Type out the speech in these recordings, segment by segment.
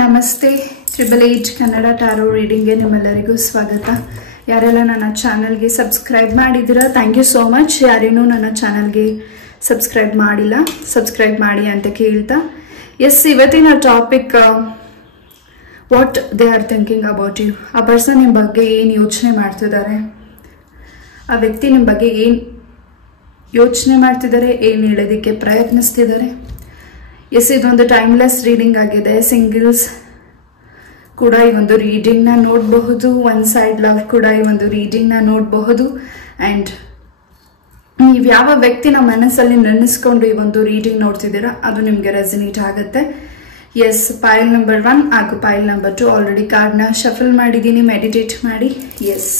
ನಮಸ್ತೆ ಟ್ರಿಬಲ್8 ಕನ್ನಡ ಟಾರೋ ರೀಡಿಂಗ್ಗೆ ನಿಮ್ಮೆಲ್ಲರಿಗೂ ಸ್ವಾಗತ. ಯಾರೆಲ್ಲ ನನ್ನ ಚಾನಲ್ಗೆ ಸಬ್ಸ್ಕ್ರೈಬ್ ಮಾಡಿದ್ದೀರಾ ಥ್ಯಾಂಕ್ ಯು ಸೋ ಮಚ್. ಯಾರೇನೂ ನನ್ನ ಚಾನಲ್ಗೆ ಸಬ್ಸ್ಕ್ರೈಬ್ ಮಾಡಿಲ್ಲ ಸಬ್ಸ್ಕ್ರೈಬ್ ಮಾಡಿ ಅಂತ ಕೇಳ್ತಾ, ಎಸ್, ಇವತ್ತಿನ topic what they are thinking about you. ಆ ಪರ್ಸನ್ ನಿಮ್ಮ ಬಗ್ಗೆ ಏನು ಯೋಚನೆ ಮಾಡ್ತಿದ್ದಾರೆ, ಆ ವ್ಯಕ್ತಿ ನಿಮ್ಮ ಬಗ್ಗೆ ಏನು ಯೋಚನೆ ಮಾಡ್ತಿದ್ದಾರೆ, ಏನು ಹೇಳೋದಕ್ಕೆ ಪ್ರಯತ್ನಿಸ್ತಿದ್ದಾರೆ. ಎಸ್, ಇದೊಂದು ಟೈಮ್ಲೆಸ್ ರೀಡಿಂಗ್ ಆಗಿದೆ. ಸಿಂಗಲ್ಸ್ ಕೂಡ ಈ ಒಂದು ರೀಡಿಂಗ್ನ ನೋಡಬಹುದು, ಒನ್ ಸೈಡ್ ಲವ್ ಕೂಡ ಈ ಒಂದು ರೀಡಿಂಗ್ನ ನೋಡಬಹುದು. ಆ್ಯಂಡ್ ನೀವು ಯಾವ ವ್ಯಕ್ತಿನ ಮನಸ್ಸಲ್ಲಿ ನೆನೆಸ್ಕೊಂಡು ಈ ಒಂದು ರೀಡಿಂಗ್ ನೋಡ್ತಿದ್ದೀರಾ ಅದು ನಿಮಗೆ ರೆಸನೇಟ್ ಆಗುತ್ತೆ. ಎಸ್, ಪೈಲ್ ನಂಬರ್ 1 ಹಾಗೂ ಪೈಲ್ ನಂಬರ್ 2 ಆಲ್ರೆಡಿ ಕಾರ್ಡ್ನ ಶಫಲ್ ಮಾಡಿದ್ದೀನಿ, ಮೆಡಿಟೇಟ್ ಮಾಡಿ. ಎಸ್,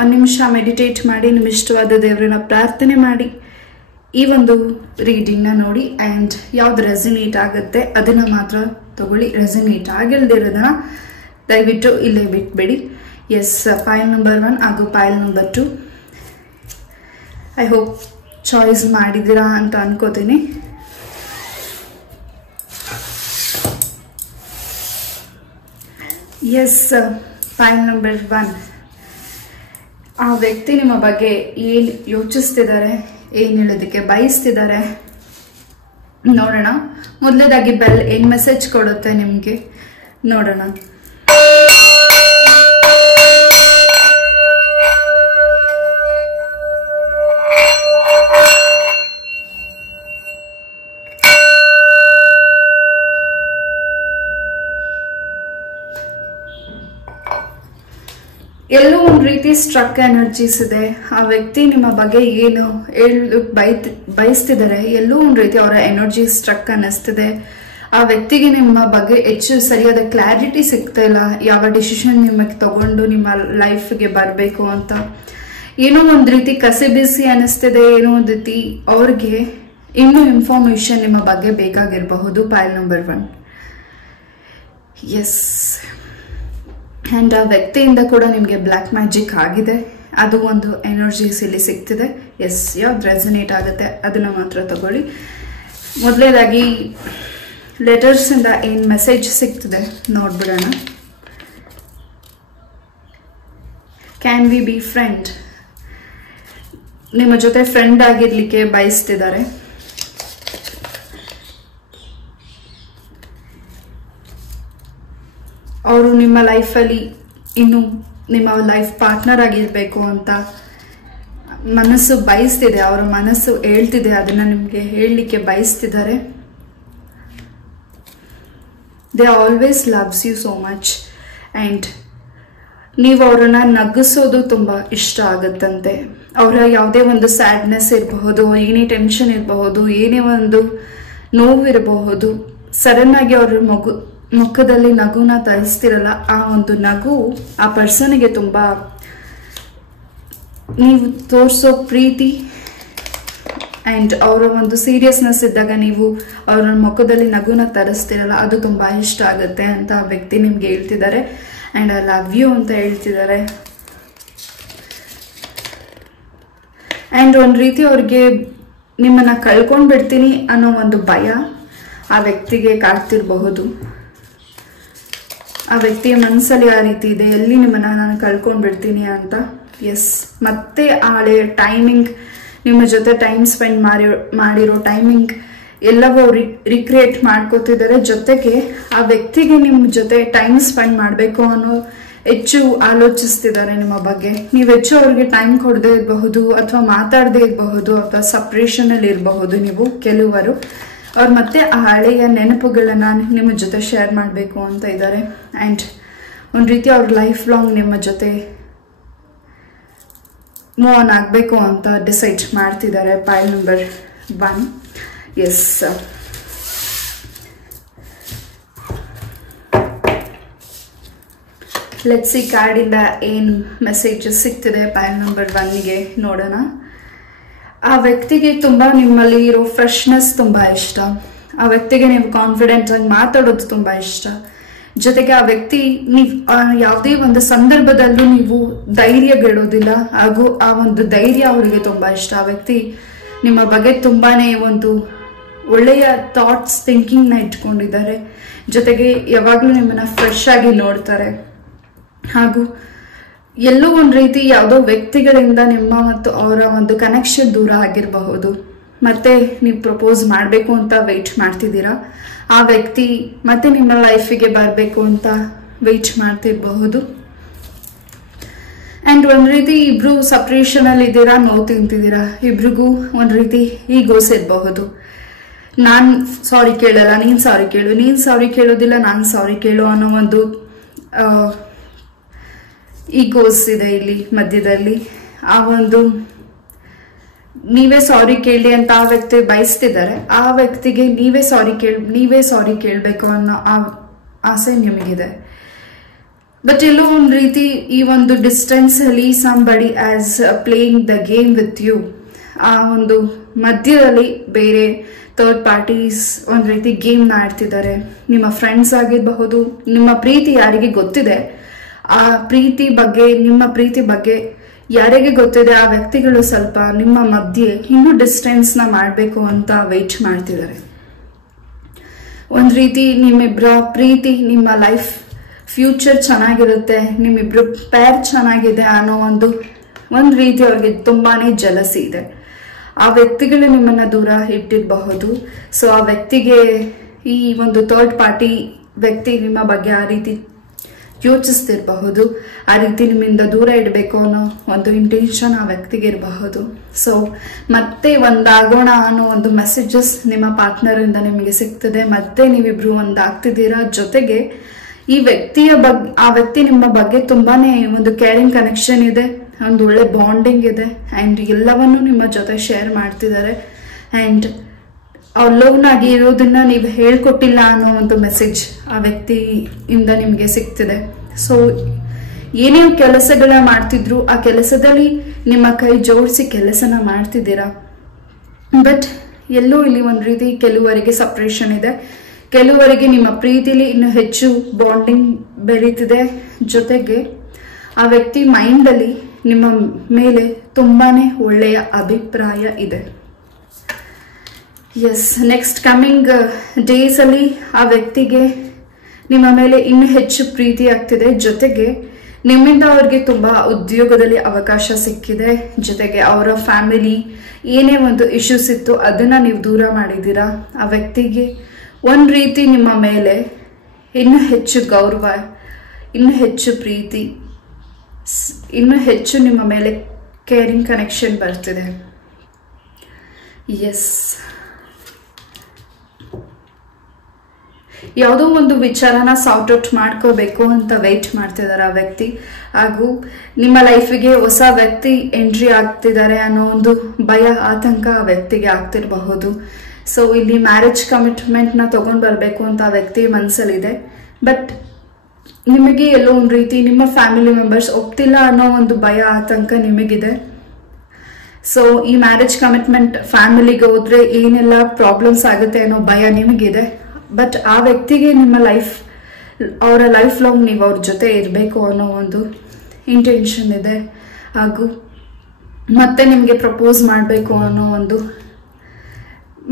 ಒಂದು ನಿಮಿಷ ಮೆಡಿಟೇಟ್ ಮಾಡಿ, ನಿಮ್ಮ ಇಷ್ಟವಾದ ದೇವರನ್ನ ಪ್ರಾರ್ಥನೆ ಮಾಡಿ ಈ ಒಂದು ರೀಡಿಂಗ್ನ ನೋಡಿ. ಆ್ಯಂಡ್ ಯಾವ್ದು ರೆಸಿನೇಟ್ ಆಗುತ್ತೆ ಅದನ್ನು ಮಾತ್ರ ತಗೊಳ್ಳಿ, ರೆಸಿನೇಟ್ ಆಗಿಲ್ದಿರೋದನ್ನ ದಯವಿಟ್ಟು ಇಲ್ಲೇ ಬಿಟ್ಬೇಡಿ. ಎಸ್, ಪೈಲ್ ನಂಬರ್ 1 ಹಾಗೂ ಪೈಲ್ ನಂಬರ್ 2 ಐ ಹೋಪ್ ಚಾಯ್ಸ್ ಮಾಡಿದ್ದೀರಾ ಅಂತ ಅನ್ಕೋತೀನಿ. ಎಸ್, ಪೈಲ್ ನಂಬರ್ 1, ಆ ವ್ಯಕ್ತಿ ನಿಮ್ಮ ಬಗ್ಗೆ ಏನು ಯೋಚಿಸ್ತಿದ್ದಾರೆ, ಏನು ಹೇಳೋದಕ್ಕೆ ಬಯಸ್ತಿದ್ದಾರೆ ನೋಡೋಣ. ಮೊದಲನೇದಾಗಿ ಬೆಲ್ ಏನು ಮೆಸೇಜ್ ಕೊಡುತ್ತೆ ನಿಮಗೆ ನೋಡೋಣ. ಎಲ್ಲೋ ಒಂದು ರೀತಿ ಸ್ಟ್ರಕ್ ಎನರ್ಜೀಸ್ ಇದೆ. ಆ ವ್ಯಕ್ತಿ ನಿಮ್ಮ ಬಗ್ಗೆ ಏನು ಬಯಸ್ತಿದ್ದಾರೆ, ಎಲ್ಲೋ ಒಂದು ರೀತಿ ಅವರ ಎನರ್ಜಿ ಸ್ಟ್ರಕ್ ಅನ್ನಿಸ್ತಿದೆ. ಆ ವ್ಯಕ್ತಿಗೆ ನಿಮ್ಮ ಬಗ್ಗೆ ಹೆಚ್ಚು ಸರಿಯಾದ ಕ್ಲಾರಿಟಿ ಸಿಗ್ತಾ ಇಲ್ಲ, ಯಾವ ಡಿಸಿಷನ್ ನಿಮಗೆ ತಗೊಂಡು ನಿಮ್ಮ ಲೈಫ್ಗೆ ಬರಬೇಕು ಅಂತ. ಏನೋ ಒಂದು ರೀತಿ ಕಸಿಬಿಸಿ ಅನ್ನಿಸ್ತಿದೆ, ಏನೋ ಒಂದು ರೀತಿ ಅವ್ರಿಗೆ ಇನ್ನೂ ಇನ್ಫಾರ್ಮೇಶನ್ ನಿಮ್ಮ ಬಗ್ಗೆ ಬೇಕಾಗಿರಬಹುದು. File number 1. ಎಸ್, ಆ್ಯಂಡ್ ಆ ವ್ಯಕ್ತಿಯಿಂದ ಕೂಡ ನಿಮಗೆ ಬ್ಲ್ಯಾಕ್ ಮ್ಯಾಜಿಕ್ ಆಗಿದೆ, ಅದು ಒಂದು ಎನರ್ಜೀಸ್ ಇಲ್ಲಿ ಸಿಗ್ತಿದೆ. ಎಸ್, ಯಾವ್ದು ರೆಸನೇಟ್ ಆಗುತ್ತೆ ಅದನ್ನು ಮಾತ್ರ ತಗೊಳ್ಳಿ. ಮೊದಲನೇದಾಗಿ ಲೆಟರ್ಸಿಂದ ಏನು ಮೆಸೇಜ್ ಸಿಗ್ತಿದೆ ನೋಡ್ಬಿಡೋಣ. ಕ್ಯಾನ್ ವಿ ಬಿ ಫ್ರೆಂಡ್, ನಿಮ್ಮ ಜೊತೆ ಫ್ರೆಂಡ್ ಆಗಿರ್ಲಿಕ್ಕೆ ಬಯಸ್ತಿದ್ದಾರೆ. ಅವರು ನಿಮ್ಮ ಲೈಫಲ್ಲಿ ಇನ್ನು ನಿಮ್ಮ ಲೈಫ್ ಪಾರ್ಟ್ನರ್ ಆಗಿರಬೇಕು ಅಂತ ಮನಸ್ಸು ಬಯಸ್ತಿದೆ, ಅವರ ಮನಸ್ಸು ಹೇಳ್ತಿದೆ, ಅದನ್ನು ನಿಮಗೆ ಹೇಳಲಿಕ್ಕೆ ಬಯಸ್ತಿದ್ದಾರೆ. They always loves you so much. And ನೀವು ಅವರನ್ನು ನಗಿಸೋದು ತುಂಬ ಇಷ್ಟ ಆಗುತ್ತಂತೆ. ಅವರ ಯಾವುದೇ ಒಂದು ಸ್ಯಾಡ್ನೆಸ್ ಇರಬಹುದು, ಏನೇ ಟೆನ್ಷನ್ ಇರಬಹುದು, ಏನೇ ಒಂದು ನೋವಿರಬಹುದು, ಸಡನ್ ಆಗಿ ಅವರ ಮುಖದಲ್ಲಿ ನಗುನ ತರಿಸ್ತಿರಲ್ಲ, ಆ ಒಂದು ನಗು ಆ ಪರ್ಸನ್ಗೆ ತುಂಬ, ನೀವು ತೋರಿಸೋ ಪ್ರೀತಿ ಆ್ಯಂಡ್ ಅವರ ಒಂದು ಸೀರಿಯಸ್ನೆಸ್ ಇದ್ದಾಗ ನೀವು ಅವರ ಮುಖದಲ್ಲಿ ನಗುನ ತರಿಸ್ತಿರಲ್ಲ, ಅದು ತುಂಬ ಇಷ್ಟ ಆಗುತ್ತೆ ಅಂತ ಆ ವ್ಯಕ್ತಿ ನಿಮ್ಗೆ ಹೇಳ್ತಿದ್ದಾರೆ. ಆ್ಯಂಡ್ ಐ ಲವ್ ಯು ಅಂತ ಹೇಳ್ತಿದ್ದಾರೆ. ಆ್ಯಂಡ್ ಒಂದು ರೀತಿ ಅವ್ರಿಗೆ ನಿಮ್ಮನ್ನು ಕಳ್ಕೊಂಡು ಬಿಡ್ತೀನಿ ಅನ್ನೋ ಒಂದು ಭಯ ಆ ವ್ಯಕ್ತಿಗೆ ಕಾಡ್ತಿರಬಹುದು. ಆ ವ್ಯಕ್ತಿಯ ಮನಸ್ಸಲ್ಲಿ ಆ ರೀತಿ ಇದೆ, ಎಲ್ಲಿ ನಿಮ್ಮನ್ನು ನಾನು ಕಳ್ಕೊಂಡು ಬಿಡ್ತೀನಿ ಅಂತ. ಎಸ್, ಮತ್ತೆ ಆ ಹಳೆಯ ಟೈಮಿಂಗ್, ನಿಮ್ಮ ಜೊತೆ ಟೈಮ್ ಸ್ಪೆಂಡ್ ಮಾಡಿರೋ ಟೈಮಿಂಗ್ ಎಲ್ಲವೂ ರಿಕ್ರಿಯೇಟ್ ಮಾಡ್ಕೋತಿದ್ದಾರೆ. ಜೊತೆಗೆ ಆ ವ್ಯಕ್ತಿಗೆ ನಿಮ್ಮ ಜೊತೆ ಟೈಮ್ ಸ್ಪೆಂಡ್ ಮಾಡಬೇಕು ಅನ್ನೋ ಹೆಚ್ಚು ಆಲೋಚಿಸ್ತಿದ್ದಾರೆ ನಿಮ್ಮ ಬಗ್ಗೆ. ನೀವು ಹೆಚ್ಚು ಅವ್ರಿಗೆ ಟೈಮ್ ಕೊಡದೇ ಇರಬಹುದು, ಅಥವಾ ಮಾತಾಡದೇ ಇರಬಹುದು, ಅಥವಾ ಸಪ್ರೇಷನಲ್ಲಿ ಇರಬಹುದು ನೀವು ಕೆಲವರು. ಅವ್ರು ಮತ್ತೆ ಆ ಹಳೆಯ ನೆನಪುಗಳನ್ನ ನಿಮ್ಮ ಜೊತೆ ಶೇರ್ ಮಾಡಬೇಕು ಅಂತ ಇದ್ದಾರೆ. ಆ್ಯಂಡ್ ಒಂದು ರೀತಿ ಅವ್ರ ಲೈಫ್ ಲಾಂಗ್ ನಿಮ್ಮ ಜೊತೆ ಮೂವ್ ಆನ್ ಆಗಬೇಕು ಅಂತ ಡಿಸೈಡ್ ಮಾಡ್ತಿದ್ದಾರೆ. Pile number 1. Yes, let's see ಕಾರ್ಡಿಂದ ಏನು ಮೆಸೇಜಸ್ ಸಿಗ್ತಿದೆ ಪೈಲ್ ನಂಬರ್ 1ಗೆ ನೋಡೋಣ. ಆ ವ್ಯಕ್ತಿಗೆ ತುಂಬ ನಿಮ್ಮಲ್ಲಿ ಇರೋ ಫ್ರೆಶ್ನೆಸ್ ತುಂಬ ಇಷ್ಟ. ಆ ವ್ಯಕ್ತಿಗೆ ನೀವು ಕಾನ್ಫಿಡೆಂಟ್ ಆಗಿ ಮಾತಾಡೋದು ತುಂಬ ಇಷ್ಟ. ಜೊತೆಗೆ ಆ ವ್ಯಕ್ತಿ ನೀವು ಯಾವುದೇ ಒಂದು ಸಂದರ್ಭದಲ್ಲೂ ನೀವು ಧೈರ್ಯಗೆಡೋದಿಲ್ಲ, ಹಾಗೂ ಆ ಒಂದು ಧೈರ್ಯ ಅವರಿಗೆ ತುಂಬ ಇಷ್ಟ. ಆ ವ್ಯಕ್ತಿ ನಿಮ್ಮ ಬಗ್ಗೆ ತುಂಬಾನೇ ಒಂದು ಒಳ್ಳೆಯ ಥಾಟ್ಸ್ ಥಿಂಕಿಂಗ್ನ ಇಟ್ಕೊಂಡಿದ್ದಾರೆ. ಜೊತೆಗೆ ಯಾವಾಗಲೂ ನಿಮ್ಮನ್ನ ಫ್ರೆಶ್ ಆಗಿ ನೋಡ್ತಾರೆ. ಹಾಗೂ ಎಲ್ಲೋ ಒಂದು ರೀತಿ ಯಾವುದೋ ವ್ಯಕ್ತಿಗಳಿಂದ ನಿಮ್ಮ ಮತ್ತು ಅವರ ಒಂದು ಕನೆಕ್ಷನ್ ದೂರ ಆಗಿರಬಹುದು. ಮತ್ತೆ ನೀವು ಪ್ರಪೋಸ್ ಮಾಡಬೇಕು ಅಂತ ವೆಯ್ಟ್ ಮಾಡ್ತಿದ್ದೀರಾ. ಆ ವ್ಯಕ್ತಿ ಮತ್ತೆ ನಿಮ್ಮ ಲೈಫಿಗೆ ಬರಬೇಕು ಅಂತ ವೆಯ್ಟ್ ಮಾಡ್ತಿರಬಹುದು. ಆ್ಯಂಡ್ ಒಂದು ರೀತಿ ಇಬ್ರು ಸಪ್ರೇಷನ್ ಅಲ್ಲಿ ಇದ್ದೀರಾ, ನೋವು ತಿಂತಿದ್ದೀರಾ. ಇಬ್ರಿಗೂ ಒಂದು ರೀತಿ ಈಗೋಸ್ ಇರಬಹುದು. ನಾನು ಸಾರಿ ಕೇಳಲ್ಲ, ನೀನು ಸಾರಿ ಕೇಳು, ನೀನು ಸಾರಿ ಕೇಳೋದಿಲ್ಲ, ನಾನು ಸಾರಿ ಕೇಳು ಅನ್ನೋ ಒಂದು ಈಗೋಸ್ ಇದೆ ಇಲ್ಲಿ ಮಧ್ಯದಲ್ಲಿ. ಆ ಒಂದು ನೀವೇ ಸಾರಿ ಕೇಳಿ ಅಂತ ಆ ವ್ಯಕ್ತಿ ಬಯಸ್ತಿದ್ದಾರೆ. ಆ ವ್ಯಕ್ತಿಗೆ ನೀವೇ ಸಾರಿ ಕೇಳಬೇಕು ಅನ್ನೋ ಆಸೆ ನಿಮಗಿದೆ. ಬಟ್ ಎಲ್ಲೋ ಒಂದು ರೀತಿ ಈ ಒಂದು ಡಿಸ್ಟೆನ್ಸ್ ಅಲ್ಲಿ somebody as playing the game with you. ಆ ಒಂದು ಮಧ್ಯದಲ್ಲಿ ಬೇರೆ ಥರ್ಡ್ ಪಾರ್ಟೀಸ್ ಒಂದು ರೀತಿ ಗೇಮ್ನ ಆಡ್ತಿದ್ದಾರೆ. ನಿಮ್ಮ ಫ್ರೆಂಡ್ಸ್ ಆಗಿರಬಹುದು. ನಿಮ್ಮ ಪ್ರೀತಿ ಯಾರಿಗೆ ಗೊತ್ತಿದೆ, ಆ ಪ್ರೀತಿ ಬಗ್ಗೆ, ನಿಮ್ಮ ಪ್ರೀತಿ ಬಗ್ಗೆ ಯಾರಿಗೆ ಗೊತ್ತಿದೆ, ಆ ವ್ಯಕ್ತಿಗಳು ಸ್ವಲ್ಪ ನಿಮ್ಮ ಮಧ್ಯೆ ಇನ್ನೂ ಡಿಸ್ಟೆನ್ಸ್ನ ಮಾಡಬೇಕು ಅಂತ ವೆಯ್ಟ್ ಮಾಡ್ತಿದ್ದಾರೆ. ಒಂದು ರೀತಿ ನಿಮ್ಮಿಬ್ಬರ ಪ್ರೀತಿ, ನಿಮ್ಮ ಲೈಫ್ ಫ್ಯೂಚರ್ ಚೆನ್ನಾಗಿರುತ್ತೆ, ನಿಮ್ಮಿಬ್ರು ಪೇರ್ ಚೆನ್ನಾಗಿದೆ ಅನ್ನೋ ಒಂದು ರೀತಿ ಅವ್ರಿಗೆ ತುಂಬಾನೇ ಜಲಸಿ ಇದೆ. ಆ ವ್ಯಕ್ತಿಗಳು ನಿಮ್ಮನ್ನ ದೂರ ಇಟ್ಟಿರಬಹುದು. ಸೊ ಆ ವ್ಯಕ್ತಿಗೆ ಈ ಒಂದು ಥರ್ಡ್ ಪಾರ್ಟಿ ವ್ಯಕ್ತಿ ನಿಮ್ಮ ಬಗ್ಗೆ ಆ ರೀತಿ ಯೋಚಿಸ್ತಿರಬಹುದು. ಆ ರೀತಿ ನಿಮ್ಮಿಂದ ದೂರ ಇಡಬೇಕು ಅನ್ನೋ ಒಂದು ಇಂಟೆನ್ಷನ್ ಆ ವ್ಯಕ್ತಿಗೆ ಇರಬಹುದು. ಸೊ ಮತ್ತೆ ಒಂದಾಗೋಣ ಅನ್ನೋ ಒಂದು ಮೆಸೇಜಸ್ ನಿಮ್ಮ ಪಾರ್ಟ್ನರ್ ಇಂದ ನಿಮಗೆ ಸಿಗ್ತದೆ. ಮತ್ತೆ ನೀವಿಬ್ರು ಒಂದಾಗ್ತಿದ್ದೀರಾ. ಜೊತೆಗೆ ಈ ವ್ಯಕ್ತಿಯ ಬಗ್ಗೆ, ಆ ವ್ಯಕ್ತಿ ನಿಮ್ಮ ಬಗ್ಗೆ ತುಂಬಾನೇ ಒಂದು ಕೇರಿಂಗ್ ಕನೆಕ್ಷನ್ ಇದೆ, ಒಂದು ಒಳ್ಳೆ ಬಾಂಡಿಂಗ್ ಇದೆ. ಆ್ಯಂಡ್ ಎಲ್ಲವನ್ನೂ ನಿಮ್ಮ ಜೊತೆ ಶೇರ್ ಮಾಡ್ತಿದ್ದಾರೆ. ಆ್ಯಂಡ್ ಲವ್ನಾಗಿ ಇರೋದನ್ನ ನೀವು ಹೇಳ್ಕೊಟ್ಟಿಲ್ಲ ಅನ್ನೋ ಒಂದು ಮೆಸೇಜ್ ಆ ವ್ಯಕ್ತಿಯಿಂದ ನಿಮಗೆ ಸಿಗ್ತಿದೆ. ಸೊ ಏನೇ ಕೆಲಸಗಳ ಮಾಡ್ತಿದ್ರು ಆ ಕೆಲಸದಲ್ಲಿ ನಿಮ್ಮ ಕೈ ಜೋಡಿಸಿ ಕೆಲಸನ ಮಾಡ್ತಿದ್ದೀರಾ. ಬಟ್ ಎಲ್ಲೋ ಇಲ್ಲಿ ಒಂದು ರೀತಿ ಕೆಲವರಿಗೆ ಸಪ್ರೇಷನ್ ಇದೆ, ಕೆಲವರಿಗೆ ನಿಮ್ಮ ಪ್ರೀತಿಲಿ ಇನ್ನು ಹೆಚ್ಚು ಬಾಂಡಿಂಗ್ ಬೆಳೀತಿದೆ. ಜೊತೆಗೆ ಆ ವ್ಯಕ್ತಿ ಮೈಂಡಲ್ಲಿ ನಿಮ್ಮ ಮೇಲೆ ತುಂಬಾನೇ ಒಳ್ಳೆಯ ಅಭಿಪ್ರಾಯ ಇದೆ. ಎಸ್, ನೆಕ್ಸ್ಟ್ ಕಮಿಂಗ್ ಡೇಸ್ ಅಲ್ಲಿ ಆ ವ್ಯಕ್ತಿಗೆ ನಿಮ್ಮ ಮೇಲೆ ಇನ್ನೂ ಹೆಚ್ಚು ಪ್ರೀತಿ ಆಗ್ತಿದೆ. ಜೊತೆಗೆ ನಿಮ್ಮಿಂದ ಅವ್ರಿಗೆ ತುಂಬಾ ಉದ್ಯೋಗದಲ್ಲಿ ಅವಕಾಶ ಸಿಕ್ಕಿದೆ. ಜೊತೆಗೆ ಅವರ ಫ್ಯಾಮಿಲಿ ಏನೇ ಒಂದು ಇಶ್ಯೂಸ್ ಇತ್ತು ಅದನ್ನ ನೀವು ದೂರ ಮಾಡಿದ್ದೀರಾ. ಆ ವ್ಯಕ್ತಿಗೆ ಒಂದು ರೀತಿ ನಿಮ್ಮ ಮೇಲೆ ಇನ್ನೂ ಹೆಚ್ಚು ಗೌರವ, ಇನ್ನೂ ಹೆಚ್ಚು ಪ್ರೀತಿ, ಇನ್ನೂ ಹೆಚ್ಚು ನಿಮ್ಮ ಮೇಲೆ ಕೇರಿಂಗ್ ಕನೆಕ್ಷನ್ ಬರ್ತಿದೆ. ಎಸ್, ಯಾವುದೋ ಒಂದು ವಿಚಾರನ ಸಾರ್ಟ್ ಔಟ್ ಮಾಡ್ಕೋಬೇಕು ಅಂತ ವೆಯ್ಟ್ ಮಾಡ್ತಿದ್ದಾರೆ ಆ ವ್ಯಕ್ತಿ. ಹಾಗೂ ನಿಮ್ಮ ಲೈಫಿಗೆ ಹೊಸ ವ್ಯಕ್ತಿ ಎಂಟ್ರಿ ಆಗ್ತಿದ್ದಾರೆ ಅನ್ನೋ ಒಂದು ಭಯ, ಆತಂಕ ಆ ವ್ಯಕ್ತಿಗೆ ಆಗ್ತಿರಬಹುದು. ಸೊ ಇಲ್ಲಿ ಮ್ಯಾರೇಜ್ ಕಮಿಟ್ಮೆಂಟ್ನ ತಗೊಂಡು ಬರಬೇಕು ಅಂತ ಆ ವ್ಯಕ್ತಿ ಮನಸ್ಸಲ್ಲಿದೆ. ಬಟ್ ನಿಮಗೆ ಎಲ್ಲೋ ಒಂದು ರೀತಿ ನಿಮ್ಮ ಫ್ಯಾಮಿಲಿ ಮೆಂಬರ್ಸ್ ಒಪ್ತಿಲ್ಲ ಅನ್ನೋ ಒಂದು ಭಯ, ಆತಂಕ ನಿಮಗಿದೆ. ಸೊ ಈ ಮ್ಯಾರೇಜ್ ಕಮಿಟ್ಮೆಂಟ್ ಫ್ಯಾಮಿಲಿಗೆ ಹೋದ್ರೆ ಏನೆಲ್ಲ ಪ್ರಾಬ್ಲಮ್ಸ್ ಆಗುತ್ತೆ ಅನ್ನೋ ಭಯ ನಿಮಗಿದೆ. ಬಟ್ ಆ ವ್ಯಕ್ತಿಗೆ ನಿಮ್ಮ ಅವರ ಲೈಫ್ ಲಾಂಗ್ ನೀವು ಅವ್ರ ಜೊತೆ ಇರಬೇಕು ಅನ್ನೋ ಒಂದು ಇಂಟೆನ್ಷನ್ ಇದೆ. ಹಾಗೂ ಮತ್ತೆ ನಿಮಗೆ ಪ್ರಪೋಸ್ ಮಾಡಬೇಕು ಅನ್ನೋ ಒಂದು